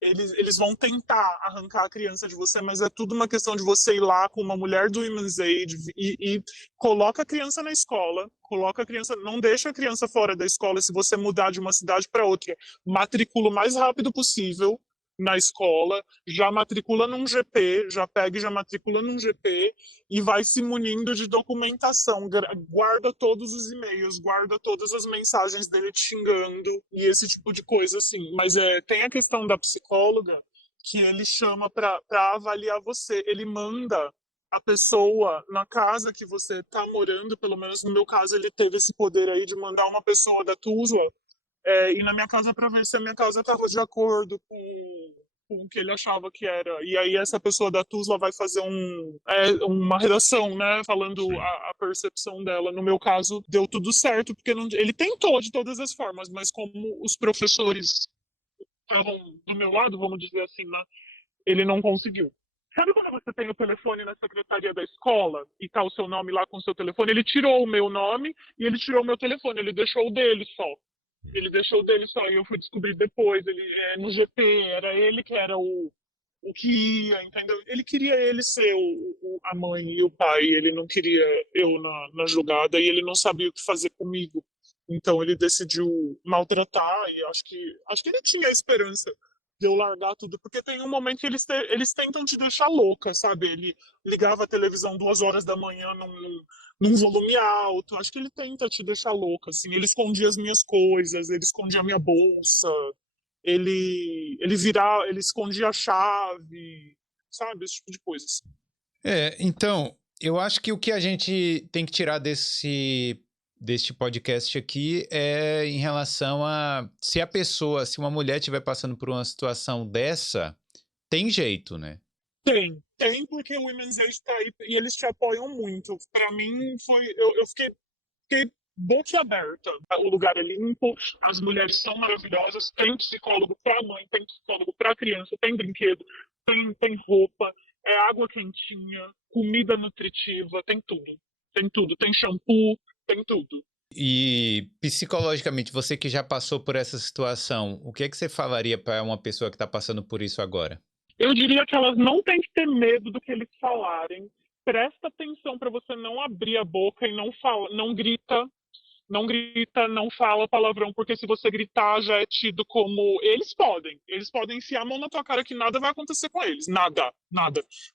eles vão tentar arrancar a criança de você, mas é tudo uma questão de você ir lá com uma mulher do Women's Aid e coloca a criança na escola, coloca a criança, não deixa a criança fora da escola se você mudar de uma cidade para outra, matricula o mais rápido possível na escola, já matricula num GP, já pega e já matricula num GP e vai se munindo de documentação, guarda todos os e-mails, guarda todas as mensagens dele te xingando e esse tipo de coisa assim. Mas tem a questão da psicóloga que ele chama para avaliar você, ele manda a pessoa na casa que você está morando, pelo menos no meu caso ele teve esse poder aí de mandar uma pessoa da Tuzla ir na minha casa para ver se a minha casa estava de acordo com o que ele achava que era. E aí essa pessoa da Tuzla vai fazer uma redação, né, falando a percepção dela. No meu caso, deu tudo certo, porque ele tentou de todas as formas, mas como os professores estavam do meu lado, vamos dizer assim, né, ele não conseguiu. Sabe quando você tem o telefone na secretaria da escola e tá o seu nome lá com o seu telefone? Ele tirou o meu nome e ele tirou o meu telefone, ele deixou o dele só. Ele deixou o dele só, e eu fui descobrir depois, no GP, era ele que era o que ia, entendeu? Ele queria ele ser a mãe e o pai, ele não queria eu na jogada, e ele não sabia o que fazer comigo. Então ele decidiu maltratar, e acho que ele tinha a esperança de eu largar tudo, porque tem um momento que eles tentam te deixar louca, sabe? Ele ligava a televisão 2 horas da manhã num volume alto, acho que ele tenta te deixar louca, assim. Ele escondia as minhas coisas, ele escondia a minha bolsa, ele escondia a chave, sabe? Esse tipo de coisas. Então, eu acho que o que a gente tem que tirar deste podcast aqui é em relação a se uma mulher estiver passando por uma situação dessa, tem jeito, né? Tem porque o Women's Aid tá aí e eles te apoiam muito. Pra mim eu fiquei boquiaberta. O lugar é limpo, as mulheres são maravilhosas, tem psicólogo pra mãe, tem psicólogo pra criança, tem brinquedo, tem roupa, água quentinha, comida nutritiva, tem tudo, tem shampoo, tem tudo. E psicologicamente, você que já passou por essa situação, o que é que você falaria para uma pessoa que está passando por isso agora? Eu diria que elas não têm que ter medo do que eles falarem. Presta atenção para você não abrir a boca e não grita, não fala palavrão, porque se você gritar já é tido como eles podem enfiar a mão na tua cara que nada vai acontecer com eles, nada.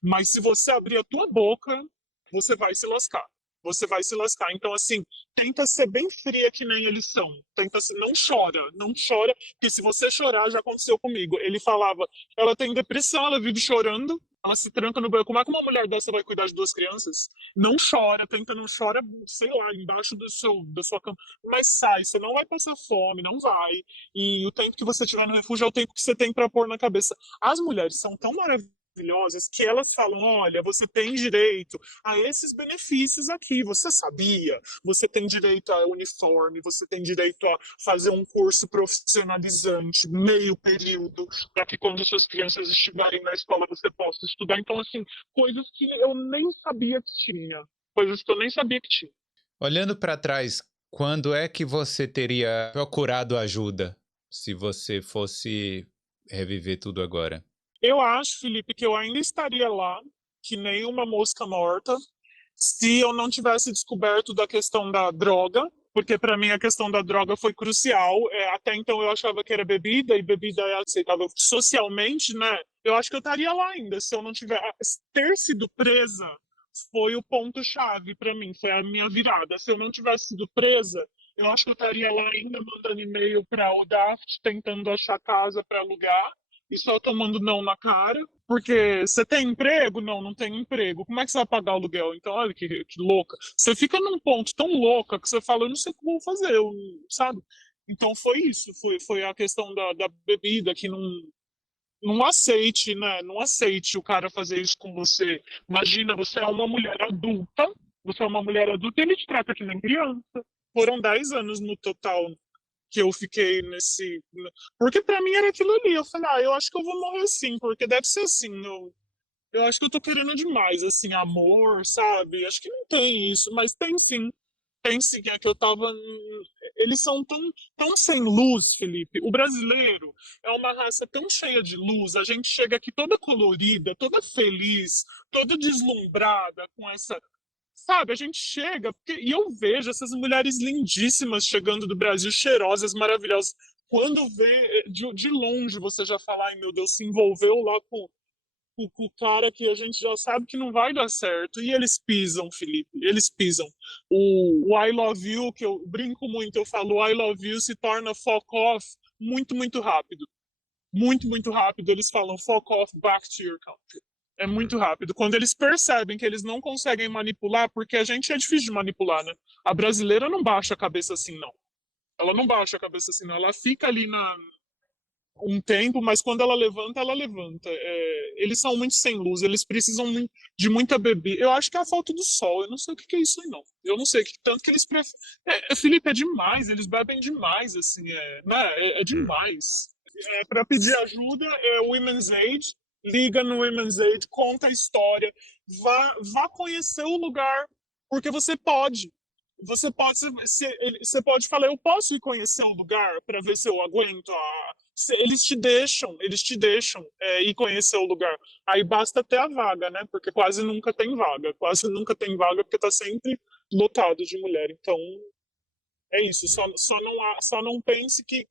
Mas se você abrir a tua boca, você vai se lascar. Então, assim, tenta ser bem fria que nem eles são. Não chora, porque se você chorar, já aconteceu comigo. Ele falava, ela tem depressão, ela vive chorando, ela se tranca no banco. Como é que uma mulher dessa vai cuidar de 2 crianças? Não chora, não chora, sei lá, embaixo da sua cama. Mas sai, você não vai passar fome, não vai. E o tempo que você estiver no refúgio é o tempo que você tem para pôr na cabeça. As mulheres são tão maravilhosas que elas falam, olha, você tem direito a esses benefícios aqui, você sabia? Você tem direito a uniforme, você tem direito a fazer um curso profissionalizante, meio período, para que quando suas crianças estiverem na escola você possa estudar. Então, assim, coisas que eu nem sabia que tinha. Olhando para trás, quando é que você teria procurado ajuda se você fosse reviver tudo agora? Eu acho, Felipe, que eu ainda estaria lá, que nem uma mosca morta, se eu não tivesse descoberto da questão da droga, porque para mim a questão da droga foi crucial. Até então eu achava que era bebida, e bebida é aceitável socialmente, né? Eu acho que eu estaria lá ainda, se eu não tiver... Ter sido presa foi o ponto-chave para mim, foi a minha virada. Se eu não tivesse sido presa, eu acho que eu estaria lá ainda mandando e-mail para o DAFT, tentando achar casa para alugar, e só tomando não na cara. Porque você tem emprego? Não, não tem emprego. Como é que você vai pagar o aluguel? Então, olha que louca. Você fica num ponto tão louca que você fala, eu não sei o que eu vou fazer, sabe? Então foi isso, foi a questão da bebida, que não aceite, né? Não aceite o cara fazer isso com você. Imagina, você é uma mulher adulta, e ele te trata que nem criança. Foram 10 anos no total que eu fiquei nesse. Porque pra mim era aquilo ali. Eu falei, eu acho que eu vou morrer assim, porque deve ser assim. Eu acho que eu tô querendo demais, assim, amor, sabe? Acho que não tem isso, mas tem sim. Tem sim, é que eu tava. Eles são tão sem luz, Felipe. O brasileiro é uma raça tão cheia de luz. A gente chega aqui toda colorida, toda feliz, toda deslumbrada com essa. Sabe, a gente chega, e eu vejo essas mulheres lindíssimas chegando do Brasil, cheirosas, maravilhosas. Quando vê de longe, você já fala, ai meu Deus, se envolveu lá com o cara que a gente já sabe que não vai dar certo. E eles pisam, Felipe, eles pisam. O I love you, que eu brinco muito, eu falo I love you, se torna fuck off muito, muito rápido. Muito, muito rápido. Eles falam fuck off back to your country. É muito rápido. Quando eles percebem que eles não conseguem manipular, porque a gente é difícil de manipular, né? A brasileira não baixa a cabeça assim, não. Ela não baixa a cabeça assim, não. Ela fica ali um tempo, mas quando ela levanta, ela levanta. Eles são muito sem luz, eles precisam de muita bebida. Eu acho que é a falta do sol, eu não sei o que é isso aí, não. Eu não sei, tanto que eles preferem. Felipe, é demais, eles bebem demais, assim, né? É demais. Para pedir ajuda, é o Women's Aid, liga no Women's Aid, conta a história, vá conhecer o lugar, porque você pode. Você pode falar, eu posso ir conhecer o lugar para ver se eu aguento. Eles te deixam ir conhecer o lugar. Aí basta ter a vaga, né? Porque quase nunca tem vaga, porque está sempre lotado de mulher. Então é isso. Só não pense que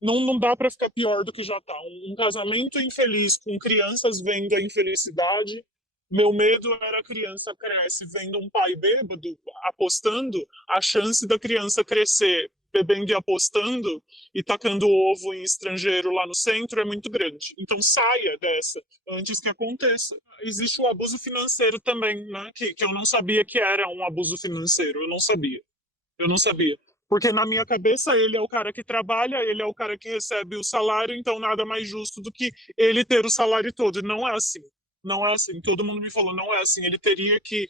não dá para ficar pior do que já tá. Um casamento infeliz com crianças vendo a infelicidade. Meu medo era a criança cresce vendo um pai bêbado apostando, a chance da criança crescer bebendo e apostando e tacando ovo em estrangeiro lá no centro é muito grande. Então saia dessa antes que aconteça. Existe o abuso financeiro também, né? Que eu não sabia que era um abuso financeiro. Eu não sabia. Porque na minha cabeça ele é o cara que trabalha, ele é o cara que recebe o salário, então nada mais justo do que ele ter o salário todo. Não é assim. Não é assim. Todo mundo me falou, não é assim. Ele teria que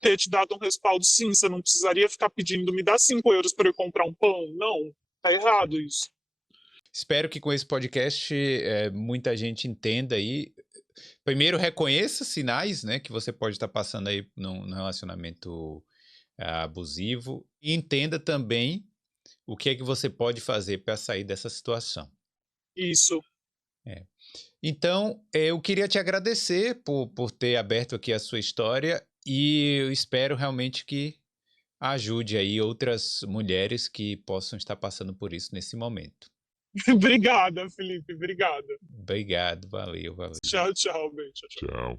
ter te dado um respaldo, sim. Você não precisaria ficar pedindo, me dá 5 euros para eu comprar um pão. Não. Tá errado isso. Espero que com esse podcast muita gente entenda aí. Primeiro, reconheça sinais, né, que você pode estar passando aí num relacionamento abusivo, e entenda também o que é que você pode fazer para sair dessa situação. Isso. Então, eu queria te agradecer por ter aberto aqui a sua história e eu espero realmente que ajude aí outras mulheres que possam estar passando por isso nesse momento. Obrigada, Felipe. Obrigada. Obrigado, valeu. Tchau, beijo. Tchau.